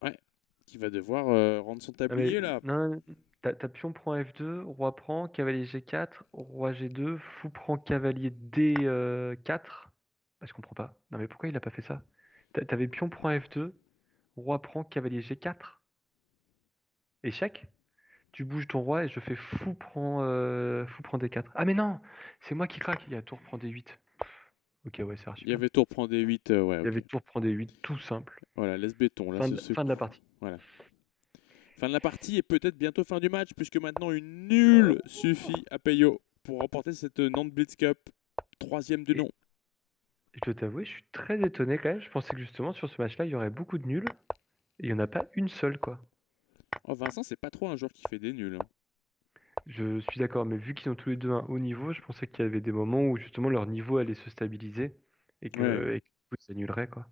Ouais. Qui va devoir rendre son Ah, mais tablier là. non, non, t'as pion prend F2, roi prend, cavalier G4, roi G2, fou prend cavalier D4. Bah, je comprends pas. Non, mais pourquoi il a pas fait ça? T'avais pion prend F2, roi prend cavalier G4. Échec? Tu bouges ton roi et je fais fou prend D4. Ah, mais non! C'est moi qui craque. Il y a tour prend D8. Ok, ouais, c'est archi Il y bien. avait tour prend D8. Ouais, Il y ok. avait tour prend D8, tout simple. Voilà, laisse béton. Là, ce Fin de coup. la partie. Voilà. Fin de la partie et peut-être bientôt fin du match, puisque maintenant une nulle suffit à Peyo pour remporter cette Nantes Blitz Cup, troisième de Et nom. je dois t'avouer, je suis très étonné quand même. Je pensais que justement sur ce match-là, il y aurait beaucoup de nuls. Et il n'y en a pas une seule, quoi. Oh, Vincent, c'est pas trop un joueur qui fait des nuls, hein. Je suis d'accord, mais vu qu'ils ont tous les deux un haut niveau, je pensais qu'il y avait des moments où justement leur niveau allait se stabiliser Ouais. et que du coup, ils annuleraient, quoi.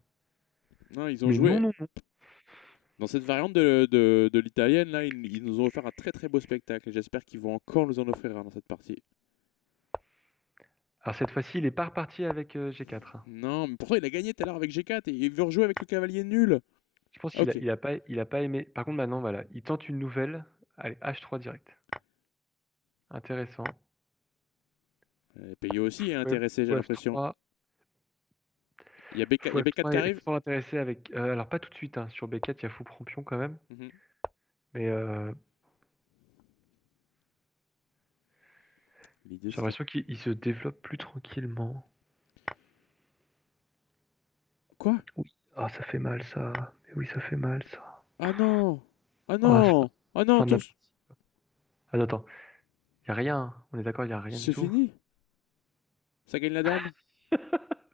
Non, ils ont Mais non, joué. non, non. Dans cette variante de l'italienne, là, ils nous ont offert un très très beau spectacle. Et j'espère qu'ils vont encore nous en offrir un dans cette partie. Alors cette fois-ci, il est pas reparti avec G4, hein. Non, mais pourtant il a gagné tout à l'heure avec G4 et il veut rejouer avec le cavalier nul. Je pense Ok. il a pas aimé. Par contre, maintenant, voilà, il tente une nouvelle. Allez, H3 direct. Intéressant. Peyo aussi est Ouais, intéressé, j'ai fou l'impression. F3. Il y Fou a B4 qui F3 est arrive. fort intéressé avec. Alors pas tout de suite, hein. Sur B4, il y a fou prend pion quand même. Mhm. Mais L'idée j'ai serait. l'impression qu'il se développe plus tranquillement. Quoi? Oui. Ah, ça fait mal ça. Mais oui, ça fait mal ça. Ah non! Ah Ah, non! Ah non, fin de la tout. partie. Ah, attends, y a rien. On est d'accord, y a rien du C'est tout. fini? Ça gagne la dame?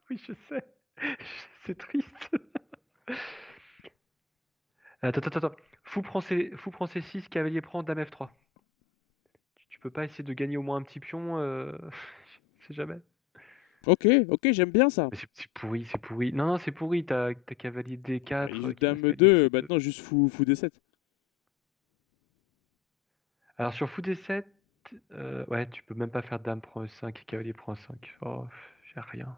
Oui, je sais. C'est triste. Attends. Fou prend C6, cavalier prend dame F3. Tu peux pas essayer de gagner au moins un petit pion, je sais jamais. Ok, ok, j'aime bien ça. Mais c'est pourri, c'est pourri. Non, non, c'est pourri. T'as cavalier Ah, il D4 joue qui passe dame cavalier 2, C2. maintenant juste fou D7. Alors sur fou D7, ouais, tu peux même pas faire dame prend E5 et cavalier prend E5. Oh, j'ai rien.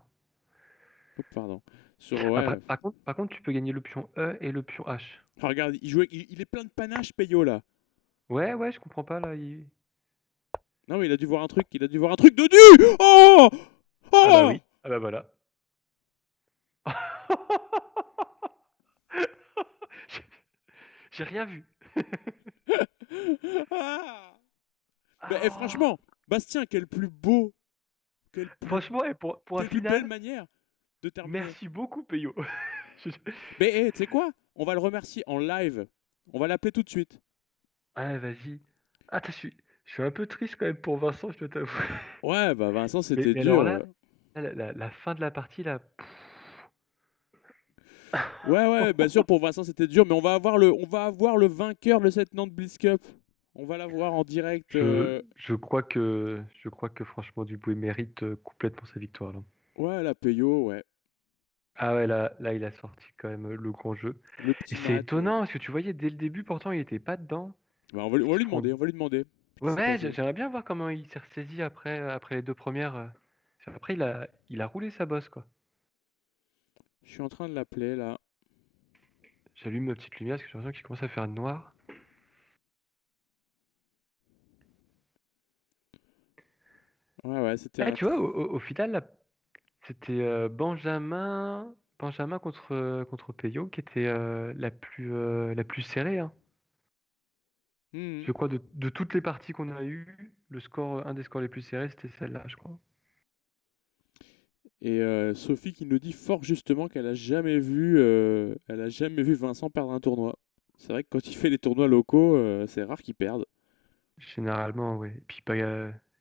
Oh, pardon. Sur, Après, ouais. par contre, tu peux gagner le pion E et le pion H. Ah, regarde, il est plein de panache, Peyo, là. Ouais, ouais, je comprends pas là. Non, mais il a dû voir un truc, il a dû voir un truc de nu! Oh! Ah bah Oh! oui, ah bah voilà. J'ai j'ai rien vu. Ah! Mais Ah. franchement, Bastien, Franchement, et pour un quelle plus belle final, manière de terminer. merci beaucoup, Peyo. Je- Mais tu sais quoi? On va le remercier en live. On va l'appeler tout de suite. Ah, vas-y. Ah, je suis un peu triste quand même pour Vincent, je dois t'avouer. Ouais, bah Vincent, c'était Mais alors dur. là, la fin de la partie, là. Ouais, ouais, bien sûr, pour Vincent, c'était dur, mais on va avoir le vainqueur de cette Nantes Blitz Cup. On va l'avoir en direct. Je crois que franchement, Duboué mérite complètement sa victoire là. Ouais, la Peyo, ouais. Ah ouais, là, il a sorti quand même le grand jeu. Le Et petit c'est mat, ouais. étonnant parce que tu voyais dès le début, pourtant, il était pas dedans. Bah, on Parce va qu'ils lui font. demander, on va lui demander ce qui s'est Ouais, passé. j'aimerais bien voir comment il s'est ressaisi après les deux premières. Après, il a roulé sa bosse, quoi. Je suis en train de l'appeler là. J'allume ma petite lumière parce que j'ai l'impression qu'il commence à faire noir. Ouais, ouais, c'était Eh, un. tu vois, au final, là, C'était Benjamin contre Peyo qui était la plus serrée, hein. Mhm. Je crois de toutes les parties qu'on a eues, un des scores les plus serrés, c'était celle-là, je crois. Et Sophie qui nous dit fort justement qu'elle elle a jamais vu Vincent perdre un tournoi. C'est vrai que quand il fait les tournois locaux, c'est rare qu'il perde. Généralement, oui. Et puis pas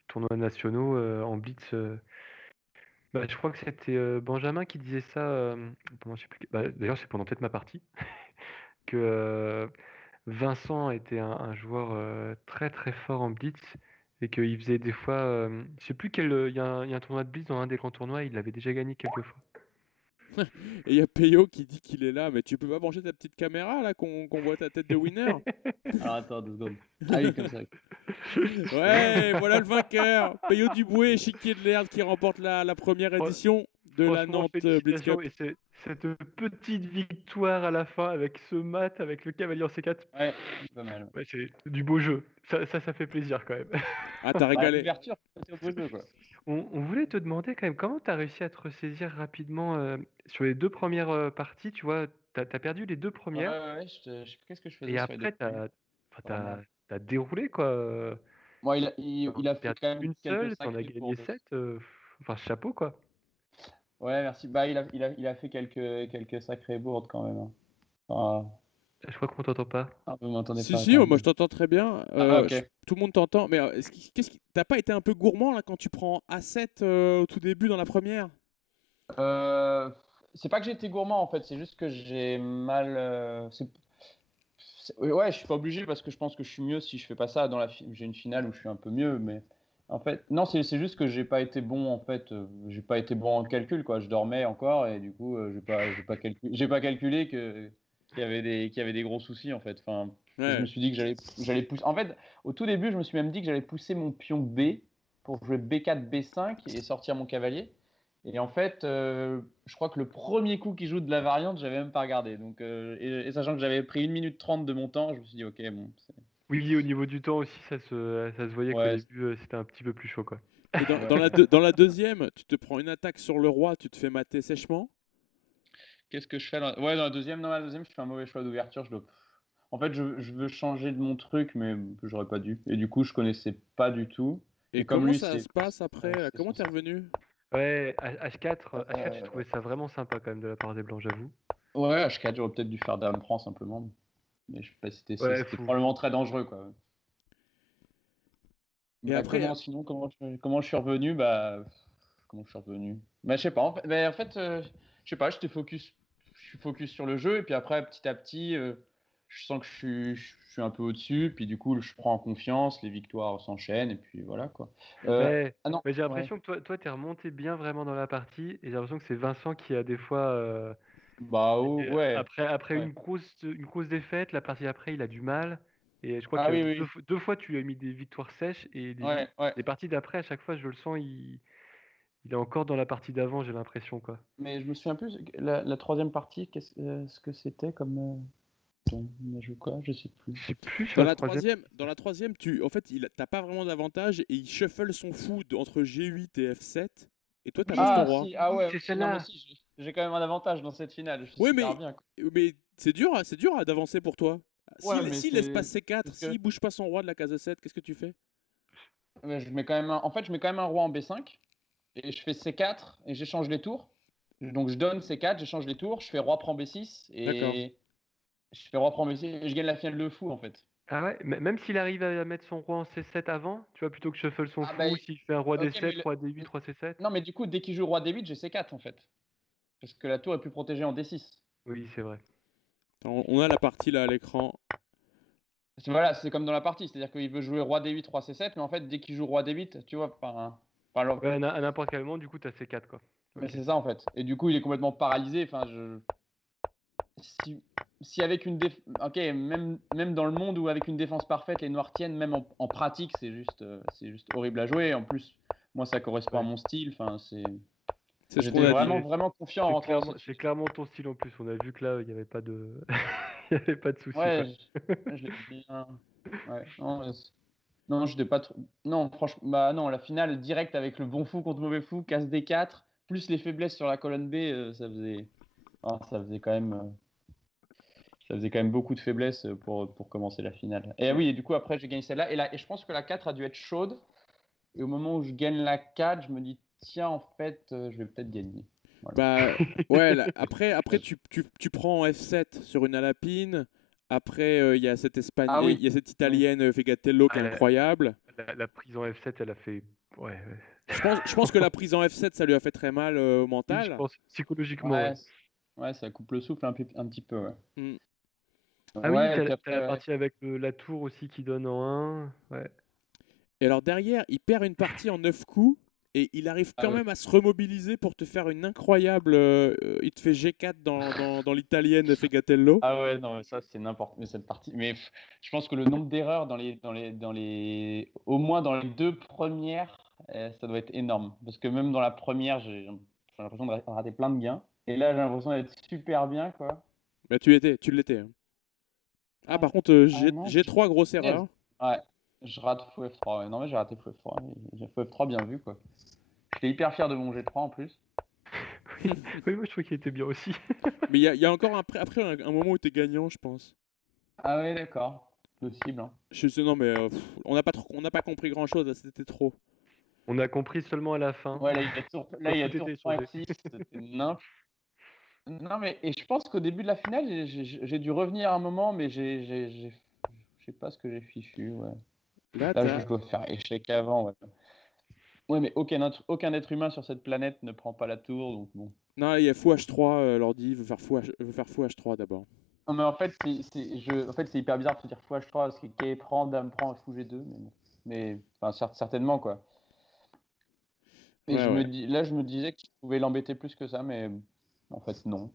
tournois nationaux en blitz. Bah, je crois que c'était Benjamin qui disait ça pendant, je sais plus, d'ailleurs, c'est pendant peut-être ma partie, que Vincent était un joueur très très fort en blitz et qu'il faisait des fois, je sais plus il y a un tournoi de blitz dans un des grands tournois, il l'avait déjà gagné quelques fois. Et il y a Peyo qui dit qu'il est là, mais tu peux pas brancher ta petite caméra là qu'on voit ta tête de winner? Alors attends 2 secondes. Ah oui, comme ça. Ouais, voilà le vainqueur. Peyo Duboué et Chiquier de l'Erde qui remportent la première Fran- édition de la Franchement, Nantes Blitz félicitations Cup. et cette petite victoire à la fin avec ce mat, avec le cavalier en C4, Ouais, pas mal. ouais, c'est du beau jeu. Ça fait plaisir quand même. Ah, t'as Bah, régalé. l'ouverture, c'est au beau jeu, quoi. On voulait te demander quand même comment tu as réussi à te ressaisir rapidement sur les deux premières parties, tu vois, t'as perdu les deux Ouais, premières ouais, ouais, je sais plus qu'est-ce que je faisais et sur les deux après premiers. t'as, Vraiment. t'as déroulé quoi. Moi, T'en il a as fait perdu quand même une quelques seule, t'en as sacrées gagné bourdes. 7, enfin chapeau quoi. Ouais, merci. Bah, il a fait quelques sacrées bourdes quand même, hein. Enfin, Je crois qu'on t'entend pas. ah, vous m'entendez Si, pas si, quand oh, moi je même. t'entends très bien. Ah, ok. Tout le monde t'entend. Mais t'as pas été un peu gourmand là quand tu prends A7 au tout début dans la première? Euh, c'est pas que j'ai été gourmand en fait, c'est juste que j'ai mal. Ouais, je suis pas obligé parce que je pense que je suis mieux si je fais pas ça. J'ai une finale où je suis un peu mieux, mais en fait, non, c'est juste que j'ai pas été bon en fait. J'ai pas été bon en calcul quoi. Je dormais encore et du coup, j'ai pas calculé qu'il y avait des gros soucis en fait. Enfin, je me Ouais. suis dit que j'allais pousser. En fait, au tout début, je me suis même dit que j'allais pousser mon pion B pour jouer B4, B5 et sortir mon cavalier. Et en fait, je crois que le premier coup qui joue de la variante, j'avais même pas regardé. Donc, et sachant que j'avais pris 1 minute 30 de mon temps, je me suis dit, ok, bon. Oui, au niveau du temps aussi, ça se voyait qu'au Ouais, début c'était un petit peu plus chaud quoi. Et ouais. dans la deuxième, tu te prends une attaque sur le roi, tu te fais mater sèchement. Qu'est-ce que je fais ouais, dans la deuxième, je fais un mauvais choix d'ouverture. En fait, je veux changer de mon truc, mais j'aurais pas dû. Et du coup, je connaissais pas du tout. Et Et comme comment lui, ça se passe après là? c'est Comment son t'es revenu? Ouais, H4, j'ai Euh, trouvé ça vraiment sympa quand même de la part des Blancs, j'avoue. ouais, H4, j'aurais peut-être dû faire Dame Prend simplement. Mais je sais pas, Ouais, c'était probablement très dangereux, quoi. Et Bah, après, comment je suis revenu? Bah, comment je suis revenu? Bah, je sais pas. En fait, je sais pas, je suis focus sur le jeu, et puis après, petit à petit, je sens que je suis un peu au-dessus, puis du coup, je prends en confiance, les victoires s'enchaînent, et puis voilà, quoi. ouais, Ah non, ouais, j'ai ouais. l'impression que toi, t'es remonté bien vraiment dans la partie, et j'ai l'impression que c'est Vincent qui a des fois, Bah, oh, ouais. après Ouais. une grosse défaite, la partie après, il a du mal, et je crois Ah que oui, oui. deux fois, tu lui as mis des victoires sèches, et Ouais, ouais. les parties d'après, à chaque fois, je le sens, il est encore dans la partie d'avant, j'ai l'impression, quoi. Mais je me souviens plus, la troisième partie, ce que c'était comme. On a joué quoi? Je sais plus. Je sais plus sur la troisième. dans la troisième, en fait, t'as pas vraiment d'avantage et il shuffle son fou entre G8 et F7. Et toi, t'avances ton Ah, roi. si, ah ouais, C'est si, non, mais celle-là. si, j'ai quand même un avantage dans cette finale. Je fais Oui, super bien, quoi. mais c'est dur d'avancer pour toi. Ouais, mais S'il laisse c'est passer C4, parce que s'il bouge pas son roi de la case 7, qu'est-ce que tu fais? ouais, je mets quand même en fait, je mets quand même un roi en B5 et je fais C4 et j'échange les tours. Donc je donne C4, j'échange les tours, je fais roi prend B6 D'accord. et je fais roi prend B6 et je gagne la finale de fou en fait. Ah ouais, même s'il arrive à mettre son roi en C7 avant, tu vois, plutôt que shuffle son Ah bah fou, s'il fait un roi OK, D7, roi D8, roi C7. non, mais du coup, dès qu'il joue roi D8, j'ai C4 en fait parce que la tour est plus protégée en D6. Oui, c'est vrai. On a la partie là à l'écran. Voilà, c'est comme dans la partie, c'est-à-dire qu'il veut jouer roi D8, roi C7, mais en fait, dès qu'il joue roi D8, tu vois, Ouais, à n'importe quel moment, du coup, t'as C4, quoi. mais Ok. c'est ça en fait. Et du coup, il est complètement paralysé. Si, si avec ok, même dans le monde où avec une défense parfaite, les Noirs tiennent, même en pratique, c'est juste horrible à jouer. En plus, moi, ça correspond à Ouais. mon style. C'est ce qu'on J'étais a dit. vraiment, vraiment confiant en rentrant dans cette C'est finale. clairement ton style en plus. On a vu que là, il n'y avait pas de, il y avait pas de souci, quoi. Ouais, je l'ai bien. Ouais, non, non, j'étais pas trop. Non, franchement, bah non, la finale directe avec le bon fou contre mauvais fou, casse D4. plus les faiblesses sur la colonne B, ça faisait quand même, beaucoup de faiblesses pour commencer la finale. Et oui, et du coup, après, j'ai gagné celle-là. Et je pense que la 4 a dû être chaude. Et au moment où je gagne la 4, je me dis, tiens, en fait, je vais peut-être gagner. Voilà. Bah ouais, après tu prends en F7 sur une Alapine. Après, il y a cette Ah il y oui. a cette italienne Fegatello qui Ah, est incroyable. la prise en F7, elle a fait. Ouais, ouais. Je pense que la prise en F7, ça lui a fait très mal au Oui, je mental. pense. Psychologiquement, Ouais, ouais. ouais, ça coupe le souffle un petit peu, ouais. Mm. Ah oui, Ouais, et puis t'as après, la ouais. partie avec la tour aussi qui donne en 1. Ouais. Et alors derrière, il perd une partie en 9 coups et il arrive Ah quand oui. même à se remobiliser pour te faire une incroyable. Il te fait G4 dans l'italienne Fegatello. Ah ouais, non, mais ça, c'est n'importe. Mais cette partie. Mais je pense que le nombre d'erreurs au moins dans les 2 premières, ça doit être énorme. Parce que même dans la première, j'ai l'impression de rater plein de gains. Et là, j'ai l'impression d'être super bien, quoi. Bah tu l'étais, hein. Ah Ah, par contre, ah non, j'ai trois grosses punaise. erreurs. Ouais, je rate fou F3. Ouais. Non, mais j'ai raté fou F3. J'ai fou F3 bien vu, quoi. J'étais hyper fier de mon G3 en plus. Oui, oui, moi je trouvais qu'il était bien aussi. Mais il y a encore après un moment où tu es gagnant, je pense. Ah ouais, d'accord. Possible, hein. Je sais, non, mais on n'a pas compris grand-chose, là, c'était trop. On a compris seulement à la fin. Ouais, Quand là, il y a tout tour était 3 changé. F6, c'était n'importe. Non, mais et je pense qu'au début de la finale, j'ai dû revenir un moment, mais je sais pas ce que j'ai fichu. Ouais. Là, Là, t'as. je dois faire échec avant. Ouais, ouais, mais aucun être humain sur cette planète ne prend pas la tour, donc bon. Non, il y a fou H3, l'ordi veut faire veut faire fou H3 d'abord. Non, mais en fait, en fait, c'est hyper bizarre de se dire fou H3 parce que K prend, Dame prend, fou G2, mais bon. Mais enfin, certainement, quoi. Et Ouais, ouais. là, je me disais que je pouvais l'embêter plus que ça, mais en fait, non.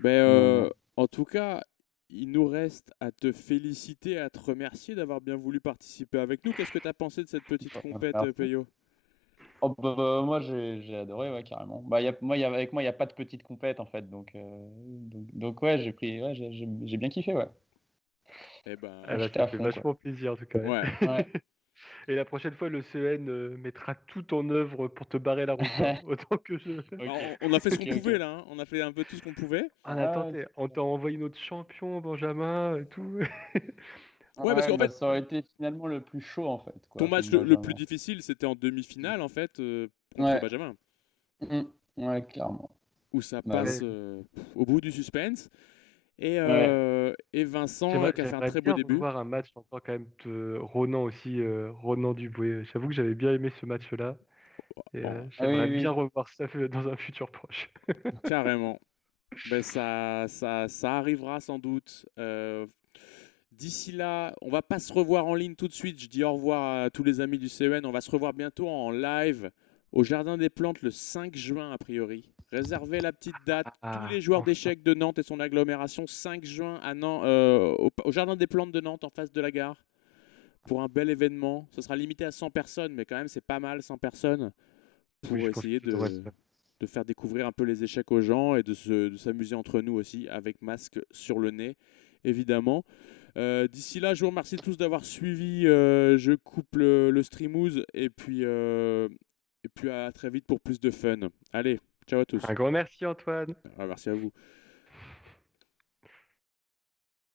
Ben, Non, non. en tout cas, il nous reste à te féliciter, à te remercier d'avoir bien voulu participer avec nous. Qu'est-ce que tu as pensé de cette petite compète, Merci. Peyo? Oh, moi, j'ai adoré, ouais, carrément. Bah, avec moi, il n'y a pas de petite compète, en fait. Donc ouais, j'ai bien kiffé, ouais. Eh ben, Ah bah, J'étais ça à fait fond, quoi. vachement plaisir en tout cas. ouais. Ouais. Et la prochaine fois, le CEN mettra tout en œuvre pour te barrer la route, hein. Autant que je. Alors, Ok, on a fait ce qu'on ok, pouvait ok. là, hein. On a fait un peu tout ce qu'on pouvait. Ah, Ouais, attendez, on t'a envoyé notre champion, Benjamin, et tout. Ouais, parce ouais, qu'en bah, fait, ça aurait été finalement le plus chaud, en fait, ton quoi, match contre le plus Benjamin. difficile, c'était en demi-finale, en fait, contre Ouais. Benjamin, Ouais, clairement. où ça Bah oui. passe au bout du suspense. Ouais. Et Vincent, qui a fait un J'aimerais très beau bien début. revoir un match encore quand même de Ronan aussi, Ronan Duboué. J'avoue que j'avais bien aimé ce match-là. Et Oh, Ah oui, j'aimerais bien oui. revoir ça dans un futur proche. carrément. Ben ça arrivera sans doute. D'ici là, on va pas se revoir en ligne tout de suite. Je dis au revoir à tous les amis du CEN. On va se revoir bientôt en live au Jardin des Plantes le 5 juin, a priori. Réservez la petite date. Tous Ah, les joueurs enfin. d'échecs de Nantes et son agglomération, 5 juin à Nantes, au Jardin des Plantes de Nantes, en face de la gare, pour un bel événement. Ce sera limité à 100 personnes, mais quand même, c'est pas mal, 100 personnes, Oui, pour je pense essayer qu'il devrait être. de faire découvrir un peu les échecs aux gens et de s'amuser entre nous aussi, avec masque sur le nez, évidemment. D'ici là, je vous remercie tous d'avoir suivi. Je coupe le streamouze et puis à très vite pour plus de fun. Allez, ciao à tous. Un grand merci, Antoine. Merci à vous.